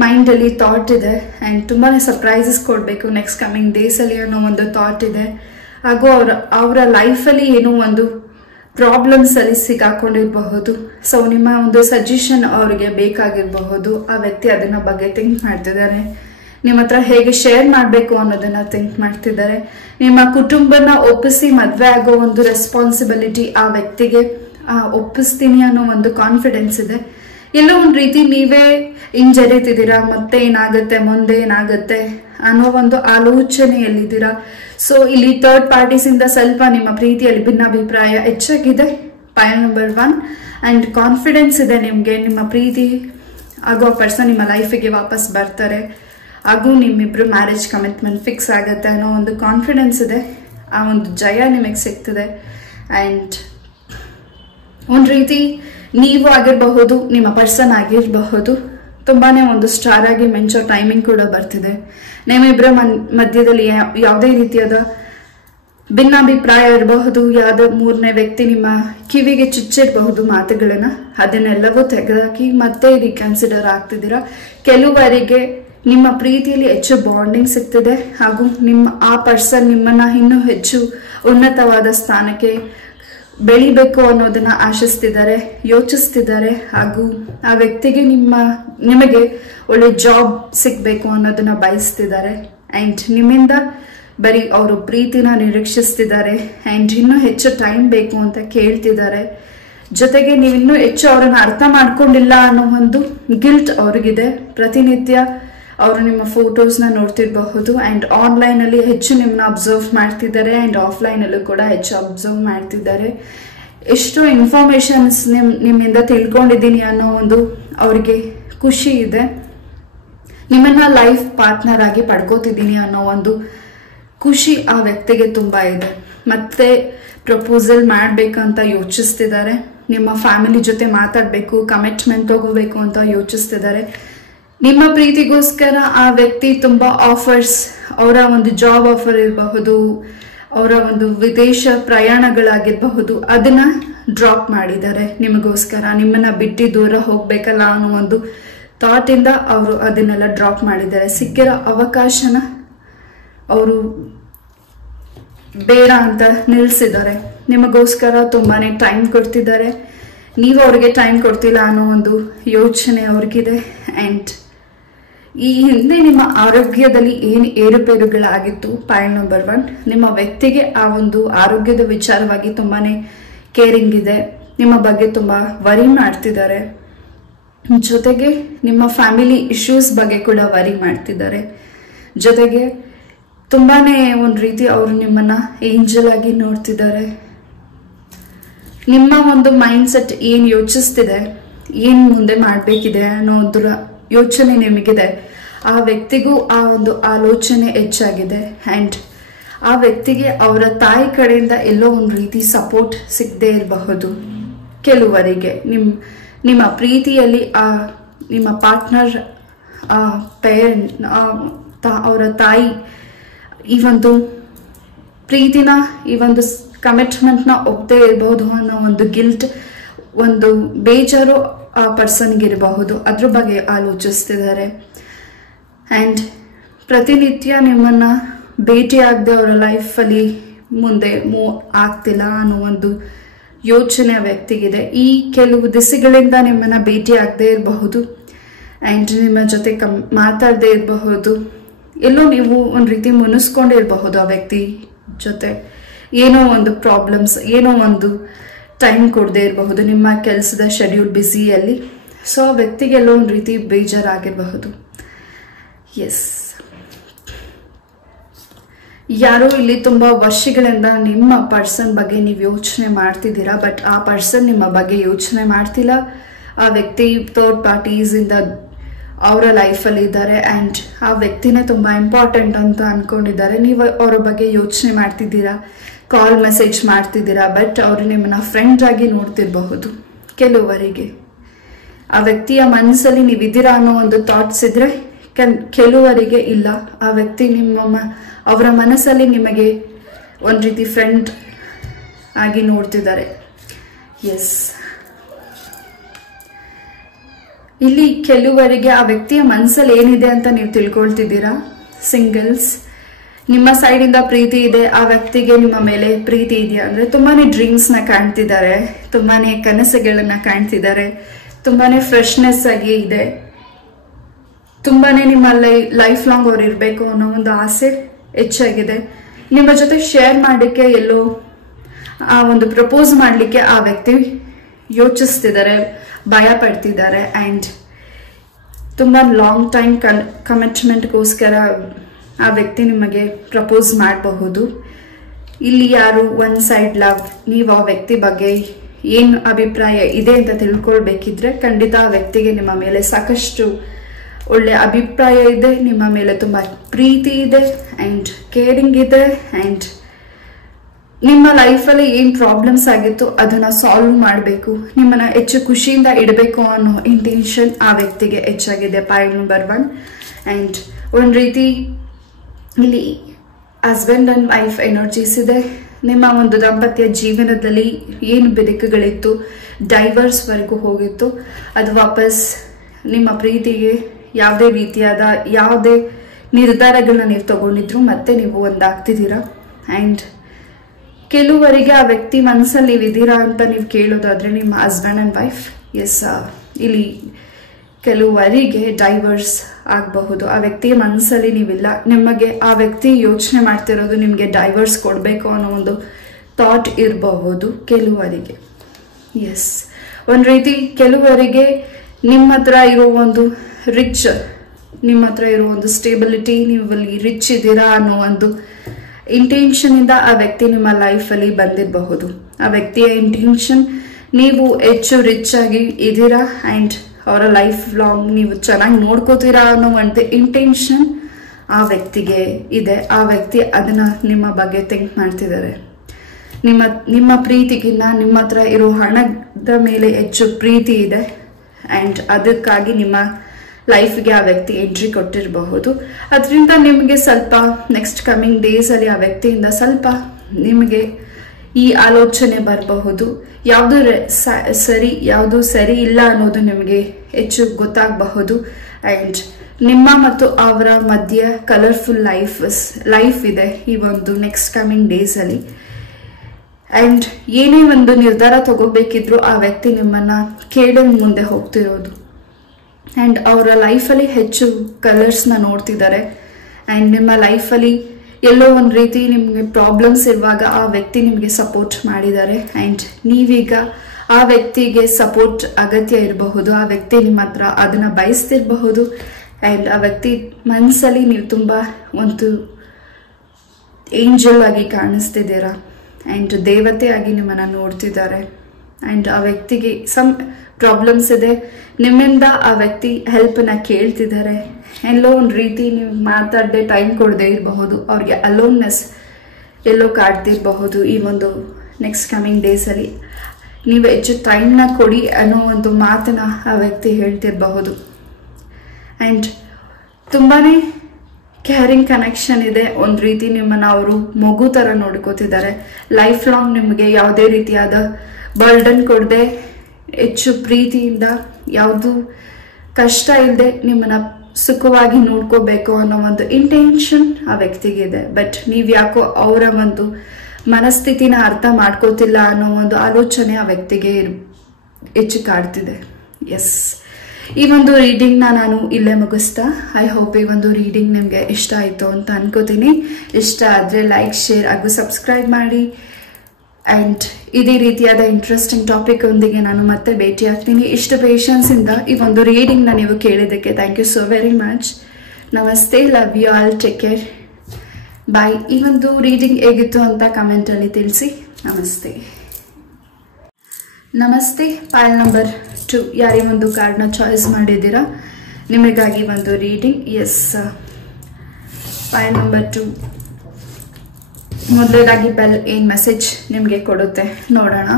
ಮೈಂಡಲ್ಲಿ ಥಾಟ್ ಇದೆ. ಆ್ಯಂಡ್ ತುಂಬಾ ಸರ್ಪ್ರೈಸಸ್ ಕೊಡಬೇಕು ನೆಕ್ಸ್ಟ್ ಕಮಿಂಗ್ ಡೇಸಲ್ಲಿ ಅನ್ನೋ ಒಂದು ಥಾಟ್ ಇದೆ. ಹಾಗೂ ಅವರ ಲೈಫಲ್ಲಿ ಏನೋ ಒಂದು ಪ್ರಾಬ್ಲಮ್ಸ್ ಅಲ್ಲಿ ಸಿಗಾಕೊಂಡಿರಬಹುದು. ಸೊ ನಿಮ್ಮ ಒಂದು ಸಜೆಷನ್ ಅವರಿಗೆ ಬೇಕಾಗಿರಬಹುದು. ಆ ವ್ಯಕ್ತಿ ಅದನ್ನ ಬಗ್ಗೆ ಥಿಂಕ್ ಮಾಡ್ತಿದ್ದಾರೆ. ನಿಮ್ಮ ಹತ್ರ ಹೇಗೆ ಶೇರ್ ಮಾಡಬೇಕು ಅನ್ನೋದನ್ನ ಥಿಂಕ್ ಮಾಡ್ತಿದ್ದಾರೆ. ನಿಮ್ಮ ಕುಟುಂಬನ ಒಪ್ಪಿಸಿ ಮದುವೆ ಆಗೋ ಒಂದು ರೆಸ್ಪಾನ್ಸಿಬಿಲಿಟಿ ಆ ವ್ಯಕ್ತಿಗೆ ಒಪ್ಪಿಸ್ತೀನಿ ಅನ್ನೋ ಒಂದು ಕಾನ್ಫಿಡೆನ್ಸ್ ಇದೆ. ಎಲ್ಲೋ ಒಂದು ರೀತಿ ನೀವೇ ಹಿಂಜರಿತಿದ್ದೀರಾ, ಮತ್ತೆ ಏನಾಗುತ್ತೆ, ಮುಂದೆ ಏನಾಗುತ್ತೆ ಅನ್ನೋ ಒಂದು ಆಲೋಚನೆಯಲ್ಲಿದ್ದೀರಾ. ಸೊ ಇಲ್ಲಿ ಥರ್ಡ್ ಪಾರ್ಟೀಸ್ ಇಂದ ಸ್ವಲ್ಪ ನಿಮ್ಮ ಪ್ರೀತಿಯಲ್ಲಿ ಭಿನ್ನಾಭಿಪ್ರಾಯ ಹೆಚ್ಚಾಗಿದೆ. Point number 1. ಅಂಡ್ ಕಾನ್ಫಿಡೆನ್ಸ್ ಇದೆ ನಿಮ್ಗೆ, ನಿಮ್ಮ ಪ್ರೀತಿ ಆಗೋ ಪರ್ಸನ್ ನಿಮ್ಮ ಲೈಫಿಗೆ ವಾಪಸ್ ಬರ್ತಾರೆ. ಹಾಗೂ ನಿಮ್ಮಿಬ್ರು ಮ್ಯಾರೇಜ್ ಕಮಿಟ್ಮೆಂಟ್ ಫಿಕ್ಸ್ ಆಗುತ್ತೆ ಅನ್ನೋ ಒಂದು ಕಾನ್ಫಿಡೆನ್ಸ್ ಇದೆ. ಆ ಒಂದು ಜಯ ನಿಮಗೆ ಸಿಗ್ತದೆ. ಆ್ಯಂಡ್ ಒಂದು ರೀತಿ ನೀವು ಆಗಿರಬಹುದು, ನಿಮ್ಮ ಪರ್ಸನ್ ಆಗಿರಬಹುದು, ತುಂಬಾನೇ ಒಂದು ಸ್ಟಾರ್ ಆಗಿ ಮಿಂಚೋ ಟೈಮಿಂಗ್ ಕೂಡ ಬರ್ತಿದೆ. ನಿಮ್ಮಿಬ್ಬರ ಮಧ್ಯದಲ್ಲಿ ಯಾವುದೇ ರೀತಿಯಾದ ಭಿನ್ನಾಭಿಪ್ರಾಯ ಇರಬಹುದು. ಯಾವುದೋ ಮೂರನೇ ವ್ಯಕ್ತಿ ನಿಮ್ಮ ಕಿವಿಗೆ ಚುಚ್ಚಿರಬಹುದು ಮಾತುಗಳನ್ನ. ಅದನ್ನೆಲ್ಲವೂ ತೆಗೆದಾಕಿ ಮತ್ತೆ ರೀಕನ್ಸಿಡರ್ ಆಗ್ತಿದ್ದೀರಾ. ಕೆಲವರಿಗೆ ನಿಮ್ಮ ಪ್ರೀತಿಯಲ್ಲಿ ಹೆಚ್ಚು ಬಾಂಡಿಂಗ್ ಸಿಗ್ತಿದೆ ಹಾಗೂ ಆ ಪರ್ಸನ್ ನಿಮ್ಮನ್ನ ಇನ್ನೂ ಹೆಚ್ಚು ಉನ್ನತವಾದ ಸ್ಥಾನಕ್ಕೆ ಬೆಳಿಬೇಕು ಅನ್ನೋದನ್ನ ಆಶಿಸ್ತಿದ್ದಾರೆ, ಯೋಚಿಸ್ತಿದ್ದಾರೆ ಹಾಗೂ ಆ ವ್ಯಕ್ತಿಗೆ ನಿಮಗೆ ಒಳ್ಳೆ ಜಾಬ್ ಸಿಗ್ಬೇಕು ಅನ್ನೋದನ್ನ ಬಯಸ್ತಿದ್ದಾರೆ. ಅಂಡ್ ನಿಮ್ಮಿಂದ ಬರೀ ಅವರು ಪ್ರೀತಿನ ನಿರೀಕ್ಷಿಸ್ತಿದ್ದಾರೆ ಅಂಡ್ ಇನ್ನೂ ಹೆಚ್ಚು ಟೈಮ್ ಬೇಕು ಅಂತ ಕೇಳ್ತಿದ್ದಾರೆ. ಜೊತೆಗೆ ನೀವಿನ್ನೂ ಹೆಚ್ಚು ಅವರನ್ನು ಅರ್ಥ ಮಾಡ್ಕೊಂಡಿಲ್ಲ ಅನ್ನೋ ಒಂದು ಗಿಲ್ಟ್ ಅವ್ರಿಗಿದೆ. ಪ್ರತಿನಿತ್ಯ ಅವರು ನಿಮ್ಮ ಫೋಟೋಸ್ನ ನೋಡ್ತಿರಬಹುದು ಅಂಡ್ ಆನ್ಲೈನ್ ಅಲ್ಲಿ ಹೆಚ್ಚು ನಿಮ್ಮನ್ನ ಅಬ್ಸರ್ವ್ ಮಾಡ್ತಿದ್ದಾರೆ ಅಂಡ್ ಆಫ್ಲೈನ್ ಅಲ್ಲೂ ಕೂಡ ಹೆಚ್ಚು ಅಬ್ಸರ್ವ್ ಮಾಡ್ತಿದ್ದಾರೆ. ಎಷ್ಟು ಇನ್ಫಾರ್ಮೇಶನ್ಸ್ ನಿಮ್ಮಿಂದ ತಿಳ್ಕೊಂಡಿದ್ದೀನಿ ಅನ್ನೋ ಒಂದು ಅವ್ರಿಗೆ ಖುಷಿ ಇದೆ. ನಿಮ್ಮನ್ನ ಲೈಫ್ ಪಾರ್ಟ್ನರ್ ಆಗಿ ಪಡ್ಕೋತಿದ್ದೀನಿ ಅನ್ನೋ ಒಂದು ಖುಷಿ ಆ ವ್ಯಕ್ತಿಗೆ ತುಂಬಾ ಇದೆ. ಮತ್ತೆ ಪ್ರಪೋಸಲ್ ಮಾಡ್ಬೇಕಂತ ಯೋಚಿಸ್ತಿದ್ದಾರೆ. ನಿಮ್ಮ ಫ್ಯಾಮಿಲಿ ಜೊತೆ ಮಾತಾಡ್ಬೇಕು, ಕಮಿಟ್ಮೆಂಟ್ ತಗೋಬೇಕು ಅಂತ ಯೋಚಿಸ್ತಿದ್ದಾರೆ. ನಿಮ್ಮ ಪ್ರೀತಿಗೋಸ್ಕರ ಆ ವ್ಯಕ್ತಿ ತುಂಬಾ ಆಫರ್ಸ್, ಅವರ ಒಂದು ಜಾಬ್ ಆಫರ್ ಇರಬಹುದು, ಅವರ ಒಂದು ವಿದೇಶ ಪ್ರಯಾಣಗಳಾಗಿರಬಹುದು, ಅದನ್ನ ಡ್ರಾಪ್ ಮಾಡಿದ್ದಾರೆ ನಿಮಗೋಸ್ಕರ. ನಿಮ್ಮನ್ನ ಬಿಟ್ಟು ದೂರ ಹೋಗ್ಬೇಕಲ್ಲ ಅನ್ನೋ ಒಂದು ಥಾಟ್ ಇಂದ ಅವರು ಅದನ್ನೆಲ್ಲ ಡ್ರಾಪ್ ಮಾಡಿದ್ದಾರೆ. ಸಿಕ್ಕಿರೋ ಅವಕಾಶನ ಅವರು ಬೇಡ ಅಂತ ನಿಲ್ಸಿದ್ದಾರೆ. ನಿಮಗೋಸ್ಕರ ತುಂಬಾನೇ ಟೈಮ್ ಕೊಡ್ತಿದ್ದಾರೆ, ನೀವು ಅವ್ರಿಗೆ ಟೈಮ್ ಕೊಡ್ತಿಲ್ಲ ಅನ್ನೋ ಒಂದು ಯೋಚನೆ ಅವ್ರಿಗಿದೆ. ಅಂಡ್ ಈ ಹಿಂದೆ ನಿಮ್ಮ ಆರೋಗ್ಯದಲ್ಲಿ ಏನು ಏರುಪೇರುಗಳಾಗಿತ್ತು, ಪಾಯಿಂಟ್ ನಂಬರ್ 1, ನಿಮ್ಮ ವ್ಯಕ್ತಿಗೆ ಆ ಒಂದು ಆರೋಗ್ಯದ ವಿಚಾರವಾಗಿ ತುಂಬಾನೇ ಕೇರಿಂಗ್ ಇದೆ, ನಿಮ್ಮ ಬಗ್ಗೆ ತುಂಬಾ ವರಿ ಮಾಡ್ತಿದ್ದಾರೆ. ಜೊತೆಗೆ ನಿಮ್ಮ ಫ್ಯಾಮಿಲಿ ಇಶ್ಯೂಸ್ ಬಗ್ಗೆ ಕೂಡ ವರಿ ಮಾಡ್ತಿದ್ದಾರೆ. ಜೊತೆಗೆ ತುಂಬಾನೇ ಒಂದು ರೀತಿ ಅವರು ನಿಮ್ಮನ್ನ ಏಂಜಲ್ ಆಗಿ ನೋಡ್ತಿದ್ದಾರೆ. ನಿಮ್ಮ ಒಂದು ಮೈಂಡ್ ಸೆಟ್ ಏನ್ ಯೋಚಿಸ್ತಿದೆ, ಏನ್ ಮುಂದೆ ಮಾಡ್ಬೇಕಿದೆ ಅನ್ನೋದ್ರ ಯೋಚನೆ ನಿಮಗಿದೆ. ಆ ವ್ಯಕ್ತಿಗೂ ಆ ಒಂದು ಆಲೋಚನೆ ಹೆಚ್ಚಾಗಿದೆ. ಅಂಡ್ ಆ ವ್ಯಕ್ತಿಗೆ ಅವರ ತಾಯಿ ಕಡೆಯಿಂದ ಎಲ್ಲೋ ಒಂದು ರೀತಿ ಸಪೋರ್ಟ್ ಸಿಗದೆ ಇರಬಹುದು. ಕೆಲವರಿಗೆ ನಿಮ್ಮ ಪ್ರೀತಿಯಲ್ಲಿ ನಿಮ್ಮ ಪಾರ್ಟ್ನರ್, ಪೇರೆಂಟ್, ಅವರ ತಾಯಿ ಈ ಒಂದು ಪ್ರೀತಿನ, ಈ ಒಂದು ಕಮಿಟ್ಮೆಂಟ್ನ ಒಪ್ಪದೇ ಇರಬಹುದು ಅನ್ನೋ ಒಂದು ಗಿಲ್ಟ್, ಒಂದು ಬೇಜಾರು ಆ ಪರ್ಸನ್ಗೆ ಇರಬಹುದು. ಅದ್ರ ಬಗ್ಗೆ ಆಲೋಚಿಸ್ತಿದ್ದಾರೆ. ಅಂಡ್ ಪ್ರತಿನಿತ್ಯ ನಿಮ್ಮನ್ನ ಭೇಟಿ ಆಗದೆ ಅವರ ಲೈಫಲ್ಲಿ ಮುಂದೆ ಮೂವ್ ಆಗ್ತಿಲ್ಲ ಅನ್ನೋ ಒಂದು ಯೋಚನೆ ವ್ಯಕ್ತಿಗಿದೆ. ಈ ಕೆಲವು ದಿಸೆಗಳಿಂದ ನಿಮ್ಮನ್ನ ಭೇಟಿ ಆಗದೆ ಇರಬಹುದು ಅಂಡ್ ನಿಮ್ಮ ಜೊತೆ ಮಾತಾಡದೆ ಇರಬಹುದು. ಎಲ್ಲೋ ನೀವು ಒಂದು ರೀತಿ ಮುನಿಸ್ಕೊಂಡಿರಬಹುದು ಆ ವ್ಯಕ್ತಿ ಜೊತೆ. ಏನೋ ಒಂದು ಪ್ರಾಬ್ಲಮ್ಸ್, ಏನೋ ಒಂದು ಟೈಮ್ ಕೊಡದೆ ಇರಬಹುದು ನಿಮ್ಮ ಕೆಲಸದ ಶೆಡ್ಯೂಲ್ ಬ್ಯುಸಿಯಲ್ಲಿ. ಸೊ ಆ ವ್ಯಕ್ತಿಗೆಲ್ಲೋ ಒಂದು ರೀತಿ ಬೇಜಾರಾಗಿರಬಹುದು. ಎಸ್, ಯಾರೋ ಇಲ್ಲಿ ತುಂಬಾ ವರ್ಷಗಳಿಂದ ನಿಮ್ಮ ಪರ್ಸನ್ ಬಗ್ಗೆ ನೀವು ಯೋಚನೆ ಮಾಡ್ತಿದ್ದೀರಾ, ಬಟ್ ಆ ಪರ್ಸನ್ ನಿಮ್ಮ ಬಗ್ಗೆ ಯೋಚನೆ ಮಾಡ್ತಿಲ್ಲ. ಆ ವ್ಯಕ್ತಿ ಥರ್ಡ್ ಪಾರ್ಟೀಸ್ ಇಂದ ಅವರ ಲೈಫಲ್ಲಿ ಇದ್ದಾರೆ ಅಂಡ್ ಆ ವ್ಯಕ್ತಿನೇ ತುಂಬಾ ಇಂಪಾರ್ಟೆಂಟ್ ಅಂತ ಅನ್ಕೊಂಡಿದ್ದಾರೆ. ನೀವು ಅವರ ಬಗ್ಗೆ ಯೋಚನೆ ಮಾಡ್ತಿದ್ದೀರಾ, ಕಾಲ್ ಮೆಸೇಜ್ ಮಾಡ್ತಿದ್ದೀರಾ, ಬಟ್ ಅವರು ನಿಮ್ಮನ್ನ ಫ್ರೆಂಡ್ ಆಗಿ ನೋಡ್ತಿರಬಹುದು. ಕೆಲವರಿಗೆ ಆ ವ್ಯಕ್ತಿಯ ಮನಸ್ಸಲ್ಲಿ ನೀವಿದ್ದೀರಾ ಅನ್ನೋ ಒಂದು ಥಾಟ್ಸ್ ಇದ್ರೆ, ಕೆಲವರಿಗೆ ಇಲ್ಲ. ಆ ವ್ಯಕ್ತಿ ಅವರ ಮನಸ್ಸಲ್ಲಿ ನಿಮಗೆ ಒಂದು ರೀತಿ ಫ್ರೆಂಡ್ ಆಗಿ ನೋಡ್ತಿದ್ದಾರೆ. ಎಸ್, ಇಲ್ಲಿ ಕೆಲವರಿಗೆ ಆ ವ್ಯಕ್ತಿಯ ಮನಸ್ಸಲ್ಲಿ ಏನಿದೆ ಅಂತ ನೀವು ತಿಳ್ಕೊಳ್ತಿದ್ದೀರಾ. ಸಿಂಗಲ್ಸ್, ನಿಮ್ಮ ಸೈಡ್ ಇಂದ ಪ್ರೀತಿ ಇದೆ, ಆ ವ್ಯಕ್ತಿಗೆ ನಿಮ್ಮ ಮೇಲೆ ಪ್ರೀತಿ ಇದೆಯಾ ಅಂದ್ರೆ ತುಂಬಾನೇ ಡ್ರೀಮ್ಸ್ ನ ಕಾಣ್ತಿದ್ದಾರೆ, ತುಂಬಾನೇ ಕನಸುಗಳನ್ನ ಕಾಣ್ತಿದ್ದಾರೆ, ತುಂಬಾನೇ ಫ್ರೆಶ್ನೆಸ್ ಆಗಿ ಇದೆ, ತುಂಬಾನೇ ನಿಮ್ಮ ಲೈಫ್ ಲಾಂಗ್ ಅವ್ರು ಇರ್ಬೇಕು ಅನ್ನೋ ಒಂದು ಆಸೆ ಹೆಚ್ಚಾಗಿದೆ. ನಿಮ್ಮ ಜೊತೆ ಶೇರ್ ಮಾಡಲಿಕ್ಕೆ, ಎಲ್ಲೋ ಆ ಒಂದು ಪ್ರಪೋಸ್ ಮಾಡಲಿಕ್ಕೆ ಆ ವ್ಯಕ್ತಿ ಯೋಚಿಸ್ತಿದ್ದಾರೆ, ಭಯ ಪಡ್ತಿದ್ದಾರೆ ಅಂಡ್ ತುಂಬಾ ಲಾಂಗ್ ಟೈಮ್ ಕಮಿಟ್ಮೆಂಟ್ಗೋಸ್ಕರ ಆ ವ್ಯಕ್ತಿ ನಿಮಗೆ ಪ್ರಪೋಸ್ ಮಾಡಬಹುದು. ಇಲ್ಲಿ ಯಾರು ಒನ್ ಸೈಡ್ ಲವ್, ನೀವು ಆ ವ್ಯಕ್ತಿ ಬಗ್ಗೆ ಏನು ಅಭಿಪ್ರಾಯ ಇದೆ ಅಂತ ತಿಳ್ಕೊಳ್ಬೇಕಿದ್ರೆ ಖಂಡಿತ ಆ ವ್ಯಕ್ತಿಗೆ ನಿಮ್ಮ ಮೇಲೆ ಸಾಕಷ್ಟು ಒಳ್ಳೆ ಅಭಿಪ್ರಾಯ ಇದೆ, ನಿಮ್ಮ ಮೇಲೆ ತುಂಬಾ ಪ್ರೀತಿ ಇದೆ ಅಂಡ್ ಕೇರಿಂಗ್ ಇದೆ ಅಂಡ್ ನಿಮ್ಮ ಲೈಫಲ್ಲಿ ಏನ್ ಪ್ರಾಬ್ಲಮ್ಸ್ ಆಗಿತ್ತು ಅದನ್ನ ಸಾಲ್ವ್ ಮಾಡಬೇಕು, ನಿಮ್ಮನ್ನ ಹೆಚ್ಚು ಖುಷಿಯಿಂದ ಇಡಬೇಕು ಅನ್ನೋ ಇಂಟೆನ್ಷನ್ ಆ ವ್ಯಕ್ತಿಗೆ ಹೆಚ್ಚಾಗಿದೆ. Point number 1. ಅಂಡ್ ಒಂದ್ ರೀತಿ ಇಲ್ಲಿ ಹಸ್ಬೆಂಡ್ ಅಂಡ್ ವೈಫ್ ಎನರ್ಜೀಸ್ ಇದೆ. ನಿಮ್ಮ ಒಂದು ದಾಂಪತ್ಯ ಜೀವನದಲ್ಲಿ ಏನು ಬಿರುಕುಗಳಿತ್ತು, ಡೈವರ್ಸ್ ವರೆಗೂ ಹೋಗಿತ್ತು, ಅದು ವಾಪಸ್ ನಿಮ್ಮ ಪ್ರೀತಿಗೆ ಯಾವುದೇ ರೀತಿಯಾದ ಯಾವುದೇ ನಿರ್ಧಾರಗಳನ್ನ ನೀವು ತಗೊಂಡಿದ್ರು ಮತ್ತೆ ನೀವು ಒಂದಾಗ್ತಿದ್ದೀರಾ. ಆ್ಯಂಡ್ ಕೆಲವರಿಗೆ ಆ ವ್ಯಕ್ತಿ ಮನಸ್ಸಲ್ಲಿ ನೀವಿದ್ದೀರಾ ಅಂತ ನೀವು ಕೇಳೋದಾದ್ರೆ ನಿಮ್ಮ ಹಸ್ಬೆಂಡ್ ಆ್ಯಂಡ್ ವೈಫ್. ಎಸ್, ಇಲ್ಲಿ ಕೆಲವರಿಗೆ ಡೈವರ್ಸ್ ಆಗಬಹುದು. ಆ ವ್ಯಕ್ತಿಯ ಮನಸ್ಸಲ್ಲಿ ನೀವಿಲ್ಲ, ನಿಮಗೆ ಆ ವ್ಯಕ್ತಿ ಯೋಚನೆ ಮಾಡ್ತಿರೋದು ನಿಮಗೆ ಡೈವರ್ಸ್ ಕೊಡಬೇಕು ಅನ್ನೋ ಒಂದು ಥಾಟ್ ಇರಬಹುದು ಕೆಲವರಿಗೆ. ಎಸ್, ಒಂದು ರೀತಿ ಕೆಲವರಿಗೆ ನಿಮ್ಮ ಹತ್ರ ಇರೋ ಒಂದು ರಿಚ್, ನಿಮ್ಮ ಹತ್ರ ಇರೋ ಒಂದು ಸ್ಟೇಬಿಲಿಟಿ, ನೀವಲ್ಲಿ ರಿಚ್ ಇದ್ದೀರಾ ಅನ್ನೋ ಒಂದು ಇಂಟೆನ್ಷನ್ ಇಂದ ಆ ವ್ಯಕ್ತಿ ನಿಮ್ಮ ಲೈಫಲ್ಲಿ ಬಂದಿರಬಹುದು. ಆ ವ್ಯಕ್ತಿಯ ಇಂಟೆನ್ಷನ್ ನೀವು ಹೆಚ್ಚು ರಿಚ್ ಆಗಿ ಇದ್ದೀರಾ ಆ್ಯಂಡ್ ಅವರ ಲೈಫ್ ಲಾಂಗ್ ನೀವು ಚೆನ್ನಾಗಿ ನೋಡ್ಕೋತೀರಾ ಅನ್ನೋ ಒಂದು ಇಂಟೆನ್ಷನ್ ಆ ವ್ಯಕ್ತಿಗೆ ಇದೆ. ಆ ವ್ಯಕ್ತಿ ಅದನ್ನ ನಿಮ್ಮ ಬಗ್ಗೆ ಥಿಂಕ್ ಮಾಡ್ತಿದ್ದಾರೆ. ನಿಮ್ಮ ಪ್ರೀತಿಗಿನ್ನ ನಿಮ್ಮ ಹತ್ರ ಇರೋ ಹಣದ ಮೇಲೆ ಹೆಚ್ಚು ಪ್ರೀತಿ ಇದೆ ಆ್ಯಂಡ್ ಅದಕ್ಕಾಗಿ ನಿಮ್ಮ ಲೈಫ್ಗೆ ಆ ವ್ಯಕ್ತಿ ಎಂಟ್ರಿ ಕೊಟ್ಟಿರಬಹುದು. ಅದರಿಂದ ನಿಮಗೆ ಸ್ವಲ್ಪ ನೆಕ್ಸ್ಟ್ ಕಮಿಂಗ್ ಡೇಸಲ್ಲಿ ಆ ವ್ಯಕ್ತಿಯಿಂದ ಸ್ವಲ್ಪ ನಿಮಗೆ ಈ ಆಲೋಚನೆ ಬರಬಹುದು. ಯಾವುದು ಸರಿ ಯಾವುದು ಸರಿ ಇಲ್ಲ ಅನ್ನೋದು ನಿಮಗೆ ಹೆಚ್ಚು ಗೊತ್ತಾಗಬಹುದು. ಆ್ಯಂಡ್ ನಿಮ್ಮ ಮತ್ತು ಅವರ ಮಧ್ಯೆ ಕಲರ್ಫುಲ್ ಲೈಫ್ ಇದೆ ಈ ಒಂದು ನೆಕ್ಸ್ಟ್ ಕಮಿಂಗ್ ಡೇಸಲ್ಲಿ. ಆ್ಯಂಡ್ ಏನೇ ಒಂದು ನಿರ್ಧಾರ ತಗೋಬೇಕಿದ್ರು ಆ ವ್ಯಕ್ತಿ ನಿಮ್ಮನ್ನು ಕೇಳಿ ಮುಂದೆ ಹೋಗ್ತಿರೋದು. ಆ್ಯಂಡ್ ಅವರ ಲೈಫಲ್ಲಿ ಹೆಚ್ಚು ಕಲರ್ಸ್ನ ನೋಡ್ತಿದ್ದಾರೆ. ಆ್ಯಂಡ್ ನಿಮ್ಮ ಲೈಫಲ್ಲಿ ಎಲ್ಲೋ ಒಂದು ರೀತಿ ನಿಮಗೆ ಪ್ರಾಬ್ಲಮ್ಸ್ ಇರುವಾಗ ಆ ವ್ಯಕ್ತಿ ನಿಮಗೆ ಸಪೋರ್ಟ್ ಮಾಡಿದ್ದಾರೆ. ಆ್ಯಂಡ್ ನೀವೀಗ ಆ ವ್ಯಕ್ತಿಗೆ ಸಪೋರ್ಟ್ ಅಗತ್ಯ ಇರಬಹುದು. ಆ ವ್ಯಕ್ತಿ ನಿಮ್ಮ ಹತ್ರ ಅದನ್ನು ಬಯಸ್ತಿರಬಹುದು. ಆ್ಯಂಡ್ ಆ ವ್ಯಕ್ತಿ ಮನಸ್ಸಲ್ಲಿ ನೀವು ತುಂಬ ಒಂದು ಏಂಜಲ್ ಆಗಿ ಕಾಣಿಸ್ತಿದ್ದೀರಾ ಆ್ಯಂಡ್ ದೇವತೆಯಾಗಿ ನಿಮ್ಮನ್ನು ನೋಡ್ತಿದ್ದಾರೆ. ಆ್ಯಂಡ್ ಆ ವ್ಯಕ್ತಿಗೆ ಸಮ್ ಪ್ರಾಬ್ಲಮ್ಸ್ ಇದೆ, ನಿಮ್ಮಿಂದ ಆ ವ್ಯಕ್ತಿ ಹೆಲ್ಪನ್ನ ಕೇಳ್ತಿದ್ದಾರೆ. ಎಲ್ಲೋ ಒಂದು ರೀತಿ ನೀವು ಮಾತಾಡದೆ ಟೈಮ್ ಕೊಡದೇ ಇರಬಹುದು, ಅವ್ರಿಗೆ ಅಲೋನ್ನೆಸ್ ಎಲ್ಲೋ ಕಾಡ್ತಿರಬಹುದು. ಈ ಒಂದು ನೆಕ್ಸ್ಟ್ ಕಮಿಂಗ್ ಡೇಸಲ್ಲಿ ನೀವು ಹೆಚ್ಚು ಟೈಮ್ನ ಕೊಡಿ ಅನ್ನೋ ಒಂದು ಮಾತನ್ನ ಆ ವ್ಯಕ್ತಿ ಹೇಳ್ತಿರಬಹುದು. ಆ್ಯಂಡ್ ತುಂಬಾ ಕೇರಿಂಗ್ ಕನೆಕ್ಷನ್ ಇದೆ. ಒಂದು ರೀತಿ ನಿಮ್ಮನ್ನು ಅವರು ಮಗು ಥರ ನೋಡ್ಕೋತಿದ್ದಾರೆ. ಲೈಫ್ ಲಾಂಗ್ ನಿಮಗೆ ಯಾವುದೇ ರೀತಿಯಾದ ಬರ್ಡನ್ ಕೊಡದೆ ಹೆಚ್ಚು ಪ್ರೀತಿಯಿಂದ ಯಾವುದು ಕಷ್ಟ ಇಲ್ಲದೆ ನಿಮ್ಮನ್ನು ಸುಖವಾಗಿ ನೋಡ್ಕೋಬೇಕು ಅನ್ನೋ ಒಂದು ಇಂಟೆನ್ಷನ್ ಆ ವ್ಯಕ್ತಿಗಿದೆ. ಬಟ್ ನೀವು ಯಾಕೋ ಅವರ ಒಂದು ಮನಸ್ಥಿತಿನ ಅರ್ಥ ಮಾಡ್ಕೋತಿಲ್ಲ ಅನ್ನೋ ಒಂದು ಆಲೋಚನೆ ಆ ವ್ಯಕ್ತಿಗೆ ಹೆಚ್ಚು ಕಾಡ್ತಿದೆ. ಎಸ್, ಈ ಒಂದು ರೀಡಿಂಗ್ನ ನಾನು ಇಲ್ಲೇ ಮುಗಿಸ್ತಾ. ಐ ಹೋಪ್ ಈ ಒಂದು ರೀಡಿಂಗ್ ನಿಮಗೆ ಇಷ್ಟ ಆಯಿತು ಅಂತ ಅನ್ಕೋತೀನಿ. ಇಷ್ಟ ಆದರೆ ಲೈಕ್, ಶೇರ್ ಹಾಗೂ ಸಬ್ಸ್ಕ್ರೈಬ್ ಮಾಡಿ. ಆ್ಯಂಡ್ ಇದೇ ರೀತಿಯಾದ ಇಂಟ್ರೆಸ್ಟಿಂಗ್ ಟಾಪಿಕ್ ಒಂದಿಗೆ ನಾನು ಮತ್ತೆ ಭೇಟಿ ಆಗ್ತೀನಿ. ಇಷ್ಟು ಪೇಷನ್ಸಿಂದ ಈ ಒಂದು ರೀಡಿಂಗ್ನ ನೀವು ಕೇಳಿದ್ದಕ್ಕೆ thank you so very much. ನಮಸ್ತೆ, love you all, take care, bye. ಈ ಒಂದು ರೀಡಿಂಗ್ ಹೇಗಿತ್ತು ಅಂತ ಕಮೆಂಟಲ್ಲಿ ತಿಳಿಸಿ. ನಮಸ್ತೆ. ನಮಸ್ತೆ, ಪೈಲ್ ನಂಬರ್ 2 ಯಾರೇ ಒಂದು ಕಾರ್ಡ್ನ ಚಾಯ್ಸ್ ಮಾಡಿದ್ದೀರಾ ನಿಮಗಾಗಿ ಒಂದು ರೀಡಿಂಗ್. ಎಸ್, ಪೈಲ್ ನಂಬರ್ 2 ಮೊದಲನೇದಾಗಿ ಬೆಲ್ ಏನು ಮೆಸೇಜ್ ನಿಮಗೆ ಕೊಡುತ್ತೆ ನೋಡೋಣ.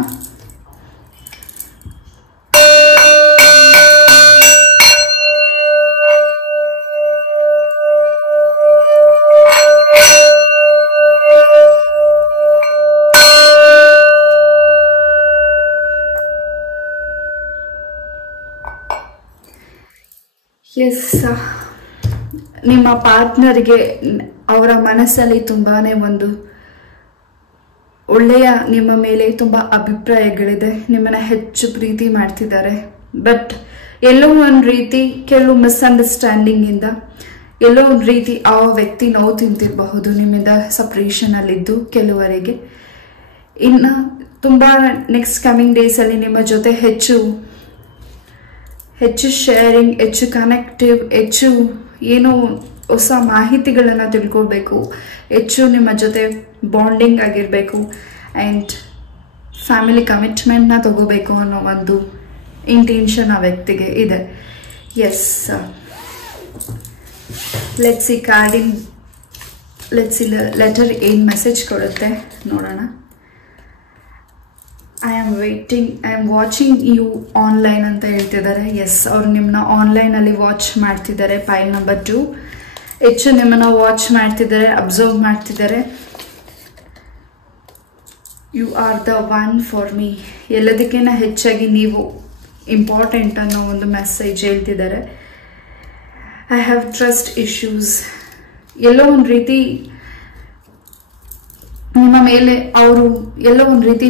ಎಸ್, ನಿಮ್ಮ ಪಾರ್ಟ್ನರ್ಗೆ ಅವರ ಮನಸ್ಸಲ್ಲಿ ತುಂಬಾನೇ ಒಂದು ಒಳ್ಳೆಯ ನಿಮ್ಮ ಮೇಲೆ ತುಂಬ ಅಭಿಪ್ರಾಯಗಳಿದೆ. ನಿಮ್ಮನ್ನು ಹೆಚ್ಚು ಪ್ರೀತಿ ಮಾಡ್ತಿದ್ದಾರೆ. ಬಟ್ ಎಲ್ಲೋ ಒಂದು ರೀತಿ ಕೆಲವು ಮಿಸ್ಅಂಡರ್ಸ್ಟ್ಯಾಂಡಿಂಗಿಂದ ಎಲ್ಲೋ ಒಂದು ರೀತಿ ಆ ವ್ಯಕ್ತಿ ನೋವು ತಿಂತಿರಬಹುದು ನಿಮ್ಮಿಂದ ಸಪ್ರೇಷನಲ್ಲಿದ್ದು ಕೆಲವರಿಗೆ. ಇನ್ನು ತುಂಬ ನೆಕ್ಸ್ಟ್ ಕಮಿಂಗ್ ಡೇಸಲ್ಲಿ ನಿಮ್ಮ ಜೊತೆ ಹೆಚ್ಚು ಶೇರಿಂಗ್, ಹೆಚ್ಚು ಕನೆಕ್ಟಿವ್, ಹೆಚ್ಚು ಏನೋ ಹೊಸ ಮಾಹಿತಿಗಳನ್ನು ತಿಳ್ಕೊಬೇಕು, ಹೆಚ್ಚು ನಿಮ್ಮ ಜೊತೆ ಬಾಂಡಿಂಗ್ ಆಗಿರಬೇಕು ಆ್ಯಂಡ್ ಫ್ಯಾಮಿಲಿ ಕಮಿಟ್ಮೆಂಟ್ನ ತಗೋಬೇಕು ಅನ್ನೋ ಒಂದು ಇಂಟೆನ್ಷನ್ ಆ ವ್ಯಕ್ತಿಗೆ ಇದೆ. Yes, let's see carding, let's see letter ಏನು ಮೆಸೇಜ್ ಕೊಡುತ್ತೆ ನೋಡೋಣ. I am waiting, I am watching you online ಅಂತ ಹೇಳ್ತಿದ್ದಾರೆ. ಎಸ್, ಅವರು ನಿಮ್ಮನ್ನ ಆನ್ಲೈನಲ್ಲಿ ವಾಚ್ ಮಾಡ್ತಿದ್ದಾರೆ. ಪೈಲ್ ನಂಬರ್ 2 ಹೆಚ್ಚು ನಿಮ್ಮನ್ನು ವಾಚ್ ಮಾಡ್ತಿದ್ದಾರೆ, ಅಬ್ಸರ್ವ್ ಮಾಡ್ತಿದ್ದಾರೆ. You are the one for me, ಎಲ್ಲದಕ್ಕಿಂತ ಹೆಚ್ಚಾಗಿ ನೀವು ಇಂಪಾರ್ಟೆಂಟ್ ಅನ್ನೋ ಒಂದು ಮೆಸೇಜ್ ಹೇಳ್ತಿದ್ದಾರೆ. I have trust issues. ಎಲ್ಲೋ ಒಂದು ರೀತಿ ನಿಮ್ಮ ಮೇಲೆ ಅವರು ಎಲ್ಲೋ ಒಂದು ರೀತಿ